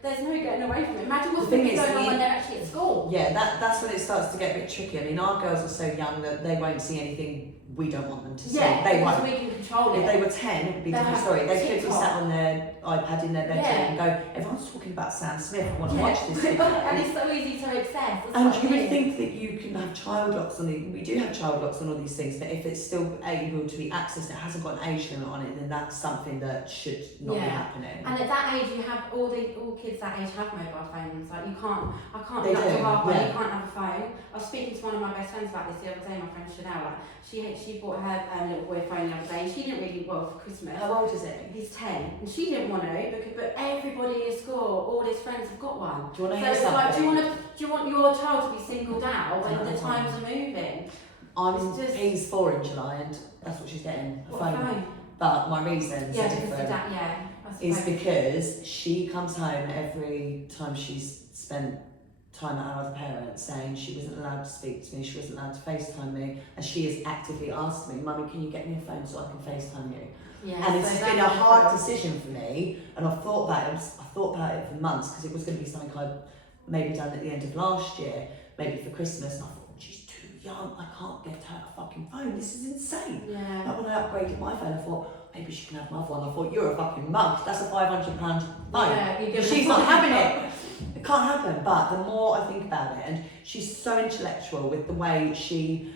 there's no getting away from it. Imagine what's The thing going is, on when they're actually at school. Yeah, that's when it starts to get a bit tricky. I mean, our girls are so young that they won't see anything we don't want them to see. Yeah, They because won't. we can control it. If they were 10, it would be a They different have story. They could be TikTok. sat on their iPad in their bedroom Yeah. and go, everyone's talking about Sam Smith, I want to Yeah. watch this video. And it's so easy to obsess. That's And what you it would is. think that you can have child locks on we do have child locks on all these things, but if it's still able to be accessed, it hasn't got an age limit on it, then that's something that should not be Yeah. happening. And at that age, you have all kids that age have mobile phones. Like I can't They be up do, to halfway. yeah. You can't have a phone. I was speaking to one of my best friends about this the other day. My friend Chanel, like she bought her little boy a phone the other day. And she didn't really for Christmas. How old is it? He's 10, and she didn't want to, but everybody in his school, all his friends have got one. Do you want to So hear it's something? like, do you want your child to be singled out when No. the times are moving? He's 4 in July, and that's what she's getting, a What phone. But my reasons Yeah, are because different. I Is suppose. because she comes home every time she's spent time at our other parents saying she wasn't allowed to speak to me, she wasn't allowed to FaceTime me, and she has actively asked me, Mummy, can you get me a phone so I can FaceTime you? Yeah, And it's so been a that's hard different. decision for me, and I've thought about it. I thought about it for months because it was going to be something I'd maybe done at the end of last year, maybe for Christmas. And I thought, she's too young. I can't get her a fucking phone. This is insane. Yeah. Like when I upgraded my phone, I thought maybe she can have my other one. I thought you're a fucking mug. That's a £500 phone. Yeah, you give She's her not something. having it. It can't happen. But the more I think about it, and she's so intellectual with the way she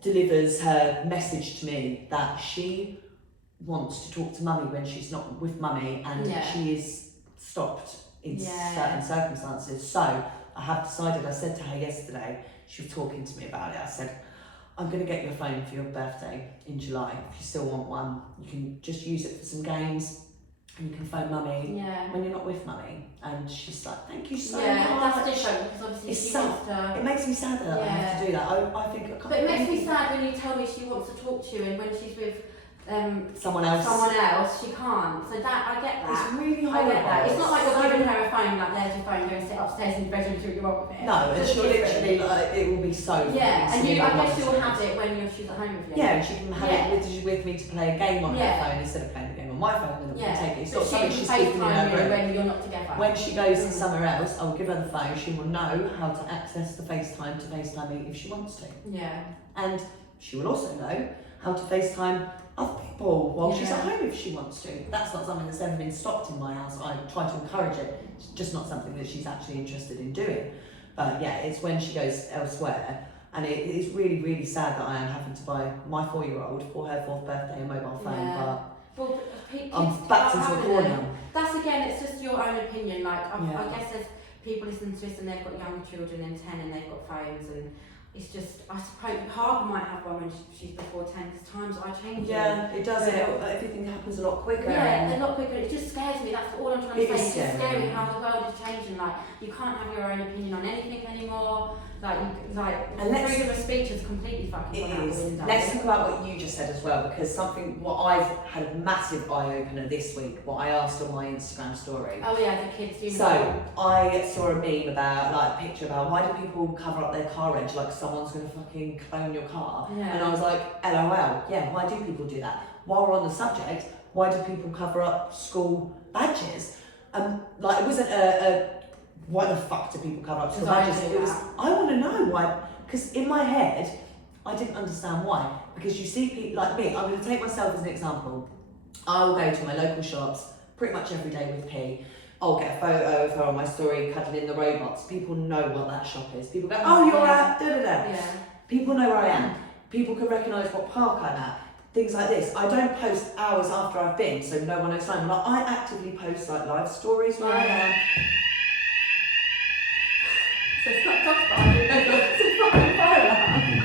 delivers her message to me, that she wants to talk to mummy when she's not with mummy, and she is stopped in certain circumstances. So I have decided, I said to her yesterday, she was talking to me about it, I said, I'm going to get you a phone for your birthday in July. If you still want one, you can just use it for some games, and you can phone mummy when you're not with mummy. And she's like, thank you so much. That's different because obviously It's she sad. wants to. It makes me sad that I have to do that. I think I can't. But it makes me sad when you tell me she wants to talk to you, and when she's with someone else, she can't. So that I get that. It's really I horrible. get that. It's not like you're giving her a phone, like there's your phone, go and sit upstairs in your bedroom until you're on with it. No, and It's she'll different. literally, like, it will be so. Yeah, and easy I and guess you'll monitored. have it when she's at home with you. Yeah, and she can have it with me to play a game on her Yeah. phone instead of playing the game on my phone, and then we can take it. It's But not something she she's can keeping in her FaceTime you room. when you're not together. When she goes somewhere else, I will give her the phone. She will know how to access the FaceTime to FaceTime me if she wants to. Yeah. And she will also know how to FaceTime other people while she's at home if she wants to. That's not something that's ever been stopped in my house. I try to encourage it. It's just not something that she's actually interested in doing. But yeah, it's when she goes elsewhere. And it is really, really sad that I am having to buy my 4-year-old for her 4th birthday a mobile phone. Yeah. But Well, I'm backed into a corner. That's again, it's just your own opinion. Like, Yeah. I guess there's people listening to this and they've got young children in 10 and they've got phones, and it's just, I suppose, Harper might have one when she's before 10 because times are changing. Yeah, it does. Everything happens a lot quicker. Yeah, a lot quicker. It just scares me. That's all I'm trying to It say. is It's just scary. scary how the world is changing. Like, you can't have your own opinion on anything anymore. And freedom of speech is completely fucking gone out the window. Let's talk about what you just said as well, because what I've had a massive eye opener this week, what I asked on my Instagram story. Oh yeah, the kids do. So I saw a meme about, like, a picture about why do people cover up their car edge like someone's gonna fucking clone your car? Yeah. And I was like, LOL, yeah, why do people do that? While we're on the subject, why do people cover up school badges? Like, it wasn't why the fuck do people cover up school badges? It was, I want to know why, because in my head, I didn't understand why. Because you see people like me, I'm going to take myself as an example. I will go to my local shops pretty much every day with P. I'll get a photo of her on my story cuddling the robots. People know what that shop is. People go, oh, you're at da da da. Yeah. People know where I am. People can recognise what park I'm at. Things like this. I don't post hours after I've been, so no one knows time. Like, I actively post like live stories where I am. So it's not dog barking, it's a fucking fire alarm.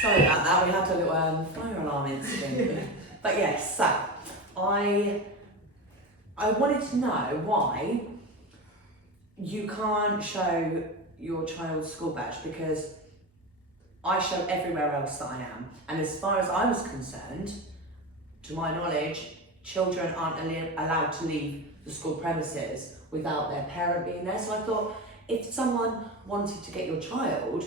Sorry about that, we had a little fire alarm incident. But yes, so I wanted to know why you can't show your child's school badge, because I show everywhere else that I am. And as far as I was concerned, to my knowledge, children aren't allowed to leave the school premises without their parent being there. So I thought, if someone wanted to get your child,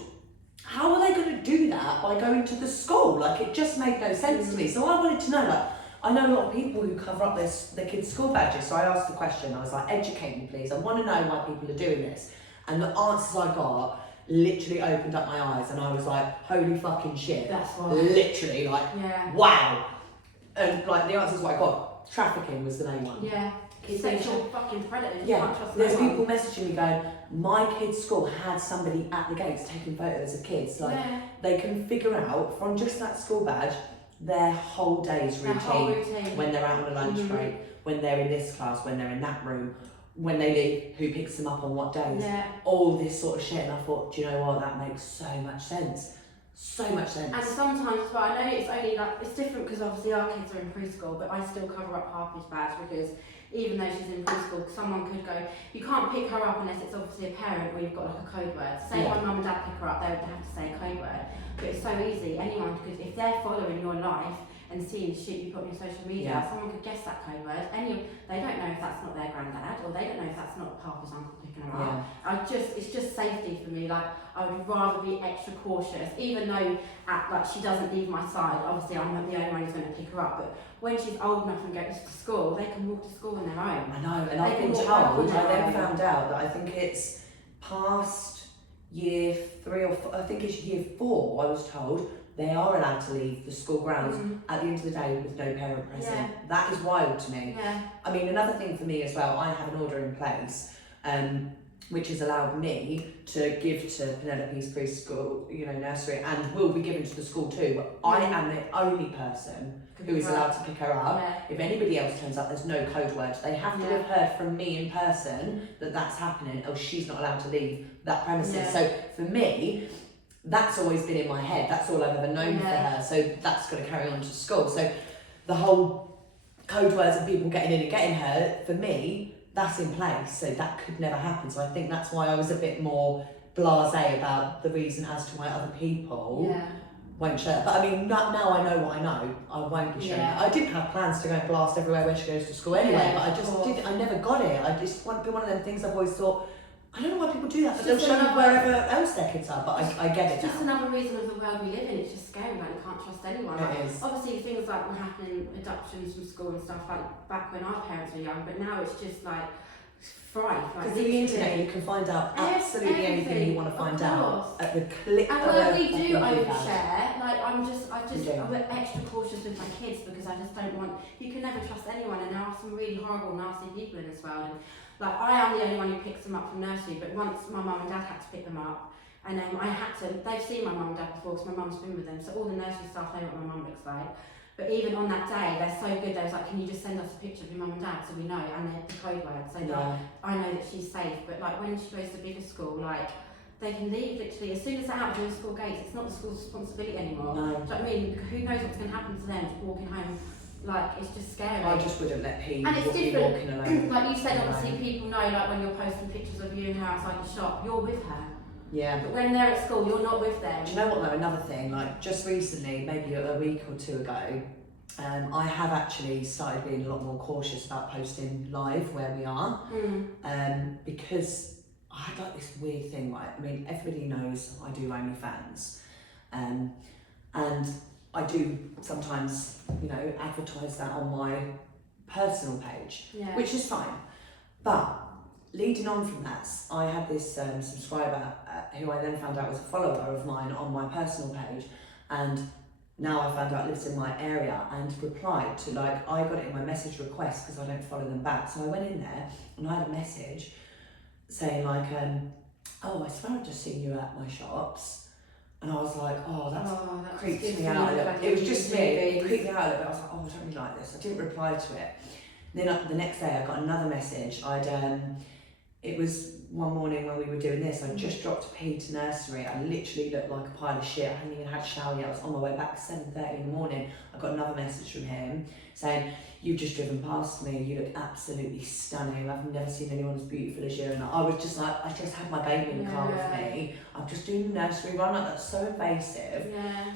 how are they going to do that by going to the school? Like, it just made no sense to me. So I wanted to know, like, I know a lot of people who cover up their kids' school badges. So I asked the question, I was like, educate me please. I want to know why people are doing this. And the answers I got literally opened up my eyes, and I was like, holy fucking shit. That's why. Literally, like, Yeah. wow. And like, the answers what I got, trafficking was the main one. Yeah. Sexual fucking predators. You Yeah, can't trust there's no people one. messaging me going, my kid's school had somebody at the gates taking photos of kids. Like, they can figure out from just that school badge their whole day's Their whole routine. routine. When they're out on a lunch break, when they're in this class, when they're in that room, when they leave, who picks them up on what days, Yeah. all this sort of shit. And I thought, do you know what, that makes so much sense. So much sense. And sometimes, well, I know it's only like, it's different because obviously our kids are in preschool, but I still cover up Harper's badge because even though she's in preschool, someone could go, you can't pick her up unless it's obviously a parent where you've got like a code word. Say my mum and dad pick her up, they would have to say a code word. But it's so easy, anyone could, if they're following your life and seeing shit you put on your social media, someone could guess that code word. They don't know if that's not their granddad, or they don't know if that's that's not Papa's uncle picking her up. It's just safety for me. Like, I would rather be extra cautious, even though she doesn't leave my side. Obviously, I'm not the only one who's going to pick her up, but when she's old enough and goes to school, they can walk to school on their own. I know, and I've been told, I then found out that I think it's past year 3 or 4, I think it's year 4, I was told, they are allowed to leave the school grounds at the end of the day with no parent present. Yeah. That is wild to me. Yeah. I mean, another thing for me as well, I have an order in place, which has allowed me to give to Penelope's preschool, nursery, and will be given to the school too. But I am the only person who is allowed to pick her up. Yeah. If anybody else turns up, there's no code word. They have to have heard from me in person that that's happening, or she's not allowed to leave that premises. Yeah. So for me, that's always been in my head. That's all I've ever known for her. So that's going to carry on to school. So the whole code words and people getting in and getting her, for me, that's in place. So that could never happen. So I think that's why I was a bit more blasé about the reason as to why other people won't show up. But I mean, now I know what I know. I won't be showing up. I didn't have plans to go and blast everywhere where she goes to school anyway, but I just did. I never got it. I just want to be one of them things I've always thought, I don't know why people do that, but they'll show up wherever else their kids are, but I get it now. It's just another reason of the world we live in. It's just scary, like, you can't trust anyone. It is. Obviously, things like were happening, adoptions from school and stuff, like back when our parents were young, but now it's just like fright. Because the internet, you can find out absolutely anything you want to find out at the click of a And when we do keypad. overshare, like I'm extra cautious with my kids because I just don't want. You can never trust anyone, and there are some really horrible, nasty people in this world. And like I am the only one who picks them up from nursery, but once my mum and dad had to pick them up, and I had to. They've seen my mum and dad before because my mum's been with them, so all the nursery staff know what my mum looks like. But even on that day, they're so good. They was like, "Can you just send us a picture of your mum and dad so we know?" And the code word, so that I know that she's safe. But like when she goes to bigger school, like they can leave literally as soon as they're out of the school gates. It's not the school's responsibility anymore. No. Do you know what I mean? Who knows what's going to happen to them walking home? Like it's just scary. I just wouldn't let people and it's be different. walking alone. Like you said, obviously people know. Like when you're posting pictures of you and her outside the shop, you're with her. Yeah. But when they're at school, you're not with them. Do you know what though? Another thing, like just recently, maybe a week or 2 ago, I have actually started being a lot more cautious about posting live where we are, because I had like this weird thing, right? I mean, everybody knows I do OnlyFans, and I do sometimes, advertise that on my personal page, which is fine. But leading on from that, I had this subscriber who I then found out was a follower of mine on my personal page, and now I found out lives in my area and replied to, like, I got it in my message request because I don't follow them back. So I went in there and I had a message saying like, oh, I swear I've just seen you at my shops. And I was like, oh, that creeps me out a little bit. It was just me, it creeped me out a little bit. I was like, oh, I don't really like this. I didn't reply to it. Then the next day I got another message. It was one morning when we were doing this, I just dropped a pea to nursery. I literally looked like a pile of shit. I hadn't even had a shower yet. I was on my way back at 7:30 in the morning. I got another message from him saying, you've just driven past me. You look absolutely stunning. I've never seen anyone as beautiful as you. And I was just like, I just had my baby in the car with me. I'm just doing the nursery run. Like, that's so invasive. Yeah.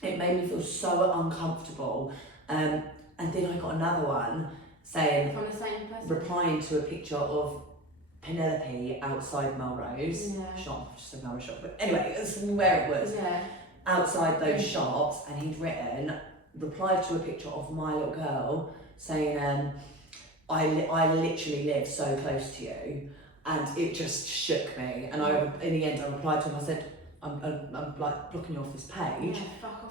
It made me feel so uncomfortable. And then I got another one saying, from the same person, replying to a picture of Penelope outside Melrose shop, just a Melrose shop, but anyway, it's where it was, outside those shops, and he'd written, replied to a picture of my little girl saying, I literally live so close to you, and it just shook me. And in the end, I replied to him. I said, I'm like blocking you off this page.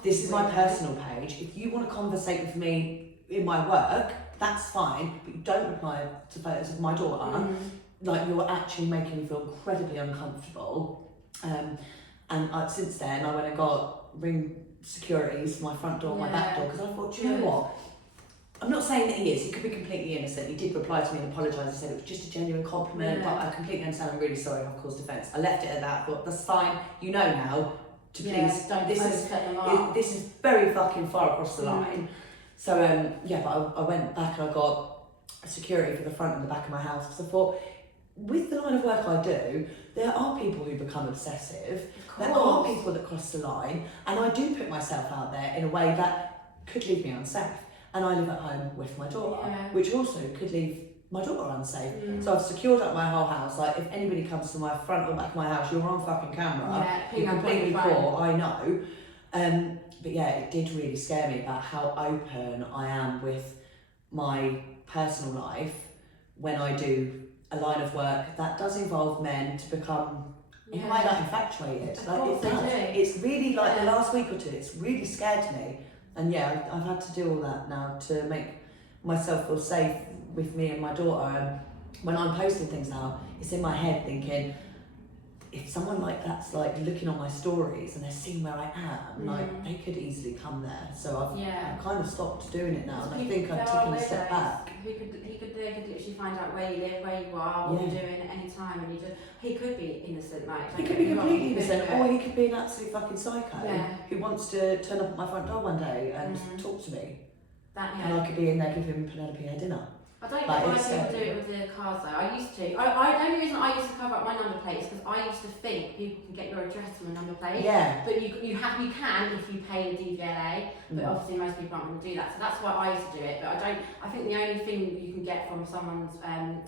This is my personal page. If you want to conversate with me in my work, that's fine, but you don't reply to photos of my daughter. Like, you're actually making me feel incredibly uncomfortable. And since then, I went and got ring securities for my front door, my back door, because I thought, do you know what? I'm not saying that he is. He could be completely innocent. He did reply to me and apologise. He said it was just a genuine compliment, but I completely understand. I'm really sorry I've caused offence. I left it at that. I thought, that's fine. You know now to please. This is very fucking far across the line. So but I went back and I got security for the front and the back of my house because I thought, with the line of work I do, there are people who become obsessive. There are people that cross the line, and I do put myself out there in a way that could leave me unsafe. And I live at home with my daughter, which also could leave my daughter unsafe. So I've secured up my whole house. Like, if anybody comes to my front or back of my house, you're on fucking camera. You're completely poor, I know. But yeah, it did really scare me about how open I am with my personal life when I do a line of work that does involve men to become in a way like infatuated. Like, it does. It's really like the last week or two, it's really scared me. And yeah, I've had to do all that now to make myself feel safe with me and my daughter. When I'm posting things now, it's in my head thinking, if someone like that's like looking on my stories and they're seeing where I am, like they could easily come there. So I've kind of stopped doing it now, and I think I've taken a step back. They could literally find out where you live, where you are, what you're doing at any time, and he could be innocent, like he could be completely innocent, or he could be an absolute fucking psycho who wants to turn up at my front door one day and talk to me. And I could be in there giving Penelope her dinner. I don't know why people do it with their cars though. I used to. The only reason I used to cover up my number plate is because I used to think people can get your address from a number plate. Yeah. But you can if you pay the DVLA. But obviously most people aren't going to do that. So that's why I used to do it. But I think the only thing you can get from someone's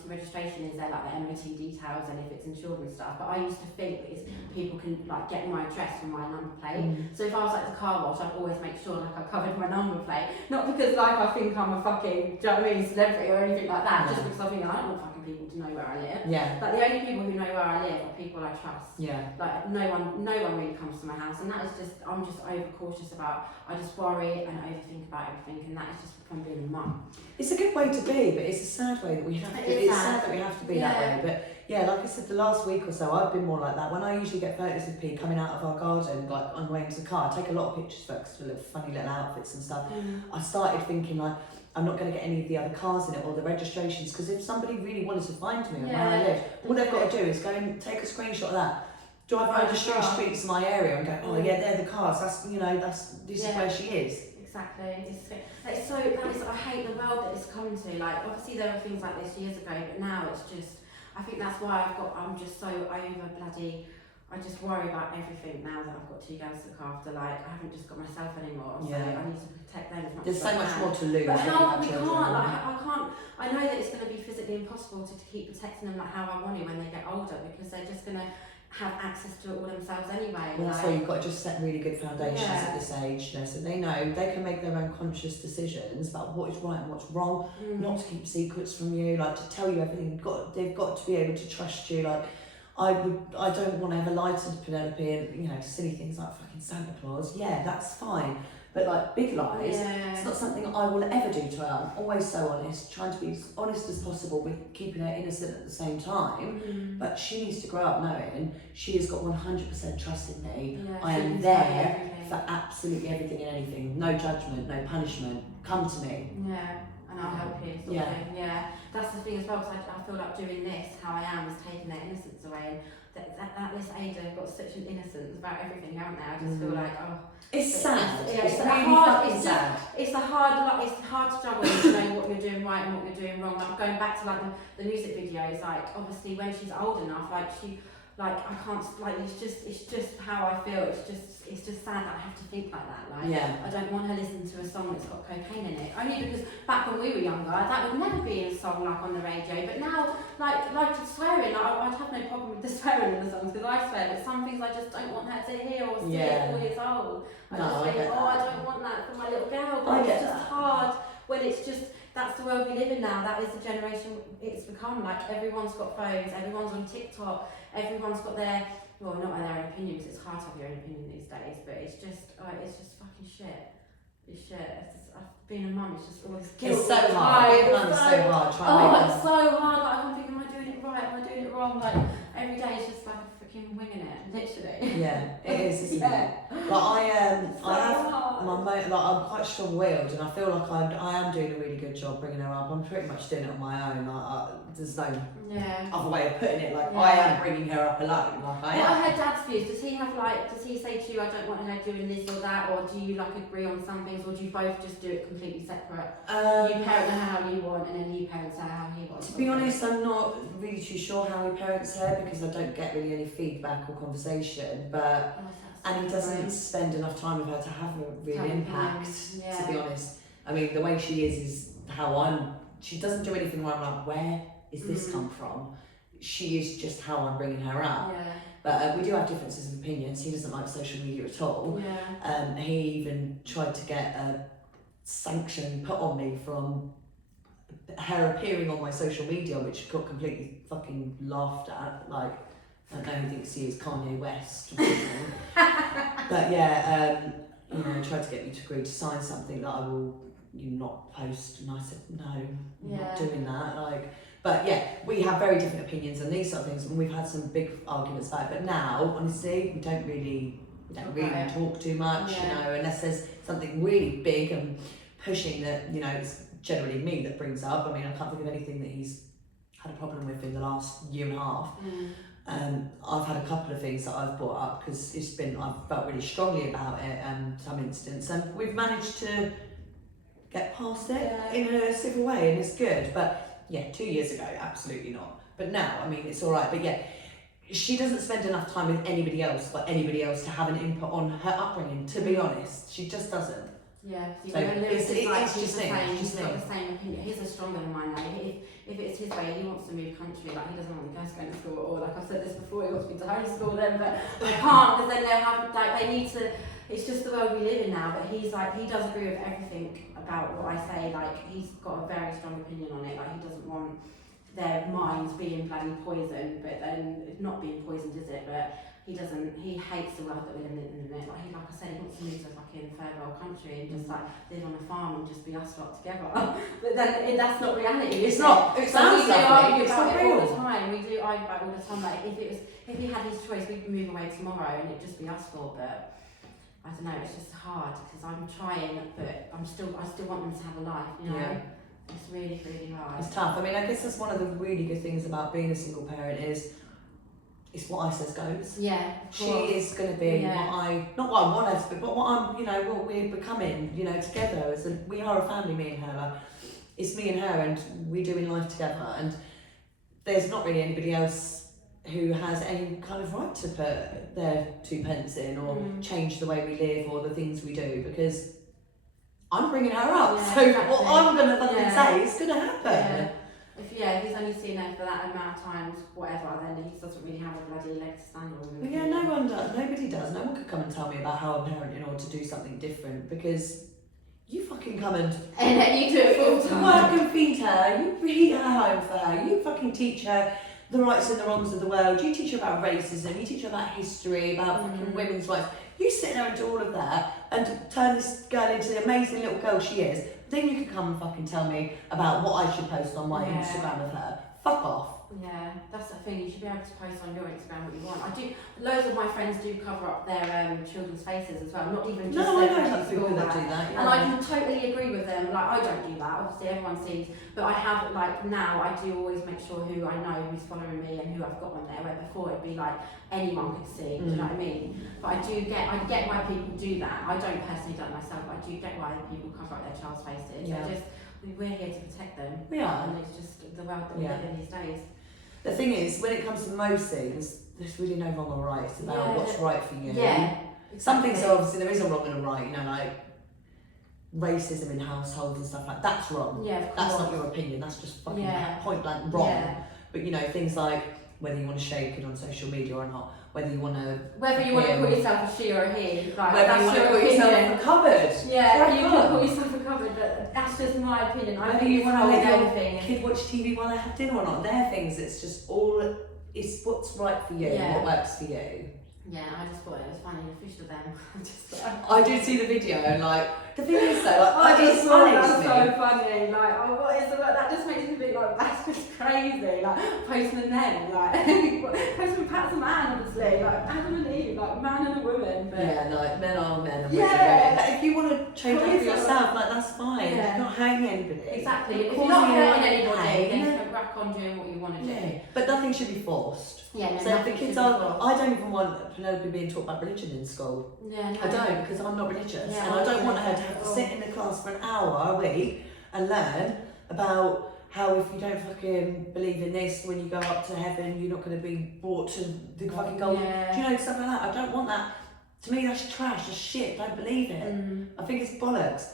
registration is their MOT details and if it's insured and stuff. But I used to think that people can like get my address from my number plate. So if I was at the car wash, I'd always make sure like I covered my number plate. Not because like I think I'm a fucking, do you know what I mean, celebrity or anything like that, just because I think I don't want fucking people to know where I live. Like the only people who know where I live are people I trust. Like no one really comes to my house, and that is just, I'm just over cautious about, I just worry and overthink about everything, and that is just from being a mum. It's a good way to be, but it's a sad way that we have to. It's sad that we have to be that way, but yeah, like I said, the last week or so, I've been more like that. When I usually get photos of P coming out of our garden, like on the way into the car, I take a lot of pictures for funny little outfits and stuff. I started thinking like, I'm not going to get any of the other cars in it or the registrations, because if somebody really wanted to find me and where I live, all they've got to do is go and take a screenshot of that, drive around the streets of my area and go, oh yeah, they're the cars. This is where she is. Exactly. It's so I hate the world that it's coming to. Like obviously there were things like this years ago, but now it's just. I think that's why I'm just so over bloody. I just worry about everything now that I've got 2 girls to look after. Like I haven't just got myself anymore, so I need to protect them as much. There's as so much more to lose. But how we can't? Like I can't. I know that it's going to be physically impossible to keep protecting them like how I want to when they get older, because they're just going to have access to it all themselves anyway. Well, that's why you've got to just set really good foundations at this age, so they know they can make their own conscious decisions about what is right and what's wrong. Not to keep secrets from you, like to tell you everything. They've got to be able to trust you. Like I don't want to ever lie to Penelope and silly things like fucking Santa Claus. Yeah, that's fine. But like big lies, it's not something I will ever do to her. I'm always so honest, trying to be as honest as possible with keeping her innocent at the same time. But she needs to grow up knowing she has got 100% trust in me. I am there for absolutely everything and anything. No judgment, no punishment. Come to me. And I'll help you. Sort of thing. That's the thing as well, because I feel like doing this, how I am, is taking their innocence away. And at this age, I've got such an innocence about everything, haven't they? I just feel like, it's sad. It's really fucking sad. It's hard to juggle to know what you're doing right and what you're doing wrong. Like going back to like the music videos, like obviously when she's old enough, I can't, like it's just how I feel. It's just sad that I have to think like that. Like I don't want her listening to a song that's got cocaine in it. Only because back when we were younger, that would never be in a song like on the radio. But now, like swearing, I'd have no problem with the swearing in the songs because I swear. But some things I just don't want her to hear or see at 4 years old. I don't want that for my little girl. But it's just hard when it's just. That's the world we live in now. That is the generation it's become. Like everyone's got phones, everyone's on TikTok, everyone's got their not their own opinions. It's hard to have your own opinion these days, but it's just fucking shit. It's shit. Being a mum is just all this guilt. It's so hard. Being a mum is so hard. It's so hard. Like I'm thinking, am I doing it right? Am I doing it wrong? Like every day it's just like freaking winging it, literally. Yeah, it is, isn't it? Like I have I'm quite strong-willed, and I feel like I am doing a really good job bringing her up. I'm pretty much doing it on my own. There's no other way of putting it. Like I am bringing her up alone. Like I am. What are her dad's views? Does he say to you, I don't want her doing this or that, or do you like agree on some things, or do you both just do it completely separate? You parent her how you want, and then he parents her how he wants. To be honest, I'm not really too sure how he parents her because I don't get really any feedback or conversation. But and he doesn't spend enough time with her to have a real impact. To be honest, I mean the way she is how I'm she doesn't do anything where I'm like, where is this come from? She is just how I'm bringing her up. Yeah. But we do have differences of opinions. He doesn't like social media at all. Yeah. He even tried to get a sanction put on me from her appearing on my social media, which got completely fucking laughed at. Like, I don't know who thinks he is, Kanye West or something. But yeah, you know, tried to get me to agree to sign something that I will not post, and I said no, I'm not doing that. Like, but yeah, we have very different opinions on these sort of things, and we've had some big arguments about it. But now, honestly, we don't really talk too much, you know, unless there's something really big and pushing that, you know, it's generally me that brings up. I mean, I can't think of anything that he's had a problem with in the last year and a half. I've had a couple of things that I've brought up because I've felt really strongly about it, some instance, and we've managed to get past it in a civil way, and it's good. But yeah, 2 years ago, absolutely not. But now, I mean, it's all right. But yeah, she doesn't spend enough time with anybody else to have an input on her upbringing, to be honest. She just doesn't. Yeah, so it's just me. He's got the same opinion. His are stronger than mine now. If it's his way, he wants to move country. Like, he doesn't want the girls going to school, or like I've said this before, he wants me to homeschool them, but I can't, because then they'll have, like, they need to. It's just the world we live in now. But he's like, he does agree with everything about what I say. Like, he's got a very strong opinion on it. Like, he doesn't want their minds being bloody poisoned, but then it's not being poisoned, is it? But he hates the world that we're living in. Like I said, he wants to move to a fucking third world country and just like live on a farm and just be us lot together. But then that's not reality. It's not. It sounds lovely. It's not real. All the time. We do argue about it all the time. Like, if he had his choice, we'd move away tomorrow and it'd just be us four. But I don't know. It's just hard because I'm trying, but I still want them to have a life. You know. Yeah. It's really, really hard. It's tough. I mean, I guess that's one of the really good things about being a single parent is it's what I says goes. Yeah. She is going to be not what I want her to be, but what I'm, you know, what we're becoming, you know, together. We are a family, me and her. Like, it's me and her, and we're doing life together. And there's not really anybody else who has any kind of right to put their 2 pence in or change the way we live or the things we do, because I'm bringing her up, so exactly. What I'm going to fucking say is going to happen. If he's only seen her for that amount of times, whatever, then he doesn't really have a bloody leg to stand on. Yeah, no one does. Nobody does. No one could come and tell me about how I'm parenting or to do something different, because you fucking come and you do it full time. Work and feed her. You heat her home for her. You fucking teach her the rights and the wrongs of the world. You teach her about racism. You teach her about history, about fucking women's rights. You sit there and do all of that and turn this girl into the amazing little girl she is. Then you can come and fucking tell me about what I should post on my Instagram of her. Fuck off. Yeah, that's the thing. You should be able to post on your Instagram what you want. Loads of my friends do cover up their children's faces as well, not even just I their know people that do that. And I can totally agree with them. Like, I don't do that. Obviously, everyone sees, but I have, like, now I do always make sure who I know who's following me and who I've got on there. Where before it'd be like anyone could see. Do you know what I mean? But I get why people do that. I don't personally do it myself, but I do get why people cover up their child's faces. Yeah. We're here to protect them. We are. And it's just the world that we live in these days. The thing is, when it comes to most things, there's really no wrong or right. It's about what's right for you. Yeah. Exactly. Some things are obviously, there is a wrong and a right, you know, like racism in households and stuff like that. That's wrong. Yeah, of course. That's not your opinion, that's just fucking point blank wrong. Yeah. But you know, things like whether you want to share your kid on social media or not, whether you want to call yourself a she or a he, like, whether you want to call yourself a cupboard. Yeah, you can call yourself a cupboard, but that's just my opinion. I think you want to let your anything. kid watch TV while they have dinner or not. They're things. It's just all. It's what's right for you. What works for you. Yeah, I just thought it was funny to fish with them. I did see the video, and like the thing is though, like, it's funny. That's so funny. Like, oh, what is the word? That just makes me think like that's just crazy. Like postman men, like postman Pat's a man, obviously. Like Adam and Eve, like man and a woman. But yeah, like men are men and women are women. Like, if you want to change that for yourself, like that's fine. Yeah. You're not hurting anybody. Exactly. If you're not hurting anybody, then you can crack on doing what you want to do. Yeah. But nothing should be forced. Yeah, no, so if the kids are, I don't even want Penelope being taught about religion in school. Yeah, no. I don't, because I'm not religious, yeah, and I don't want her to have to sit in the class for an hour a week and learn about how if you don't fucking believe in this, when you go up to heaven, you're not going to be brought to the fucking golden. Yeah. Do you know, stuff like that? I don't want that. To me, that's trash, that's shit. Don't believe it. I think it's bollocks.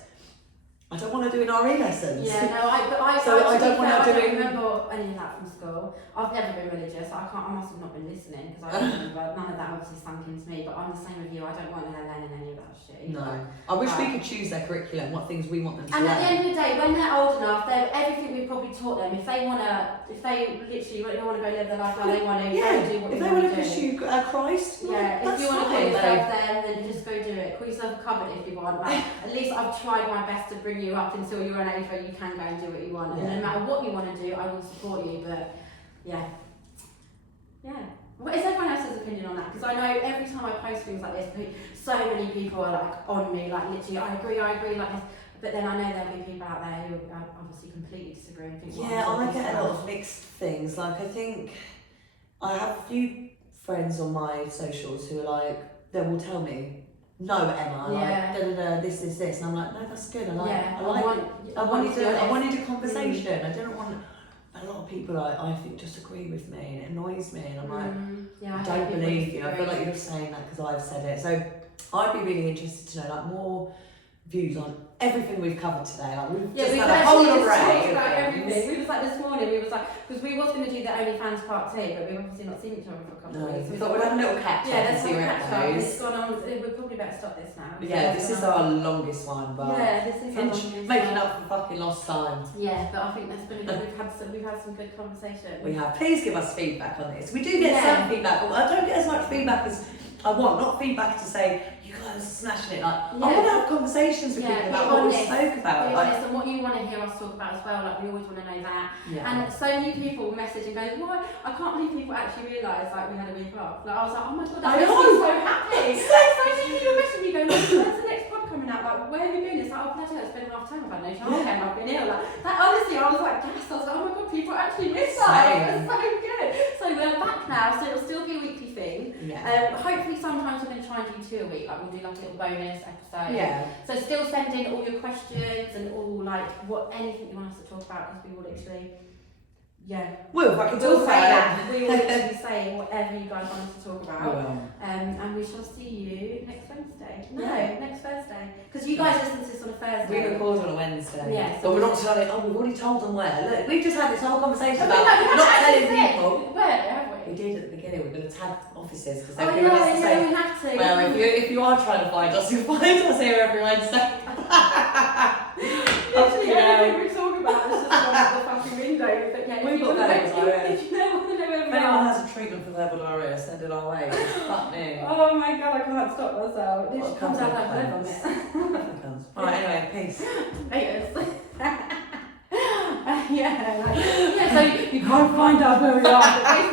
I don't want to do an RE lessons. Yeah, no, I don't want to remember any of that from school. I've never been religious. I must have not been listening because none of that obviously sunk into me. But I'm the same with you. I don't want her learning any of that shit. No, I wish we could choose their curriculum, what things we want them to learn. And at the end of the day, when they're old enough, everything we've probably taught them. If they literally want to go live their life how they want to, go do what if they want to to pursue Christ, if you want to call yourself them, then just go do it. Call yourself a cupboard if you want. Like, at least I've tried my best to bring you up until you're an age where you can go and do what you want. And no matter what you want to do, I will support you. But yeah. What is everyone else's opinion on that? Because I know every time I post things like this, so many people are like on me, like literally, I agree, like this. But then I know there'll be people out there who obviously completely disagree and think. I get a lot of mixed things. Like, I think I have a few friends on my socials who are like, they will tell me, no, Emma, like, this, and I'm like, no, that's good. I wanted a conversation. I didn't want. A lot of people I think just agree with me, and it annoys me, and I'm like, I don't believe you. I feel like you're saying that because I've said it. So I'd be really interested to know like more views on everything we've covered today. Like we've had a whole array about everything. We was like this morning, because we was going to do the OnlyFans part 2, but we've obviously not seen each other for a couple of weeks. We thought we'd have a little catch up and see where it goes. It's gone on. We'd probably better stop this now. This is our longest one, but this is our longest making up for fucking lost time. Yeah, but I think that's been good. We've had some good conversation. We have. Please give us feedback on this. We do get some feedback, but I don't get as much feedback as I want. Not feedback to say you guys are smashing it. Like I want to have conversations with people about what we spoke about. Be honest, and what you want to hear us talk about as well. Like we always want to know that. And so many people message and go, "Why? I can't believe people actually realise like we had a week off." Like I was like, "Oh my god, that makes me so happy." So many people message me going, "When's the next pod coming out? Like where have you been?" It's like, "Oh, pleasure. It's been half time. I've had no childcare. I've been ill." Like that. Honestly, I was like, "Yes." I was like, "Oh my god, people actually miss us." It's so good. So we're back now. So it'll still be a weekly thing. Hopefully, sometimes we're going to try and do 2 a week. Like we'll do like a little bonus episode. So still send in all your questions and all like anything you want us to talk about, because we will literally. We'll fucking talk about that. We will literally say whatever you guys want us to talk about. And we shall see you next Wednesday. No, next Thursday. Because you guys listen to this on a Thursday. We record on a Wednesday. Yeah. But we're not telling. We've already told them where. Look, we've just had this whole conversation about not telling people. Where have we? We did at the beginning. We're going to tag offices because we have to. Well, if you are trying to find us, you'll find us here every Wednesday. Literally everything we talk about is just on the fucking window. But we've got that. If you want to know where if anyone has a treatment for verbal diarrhea, send it our way. Fuck me. Oh my god, I can't stop myself. It just comes out like blood on it. Alright, anyway, peace. So you can't find out where we are.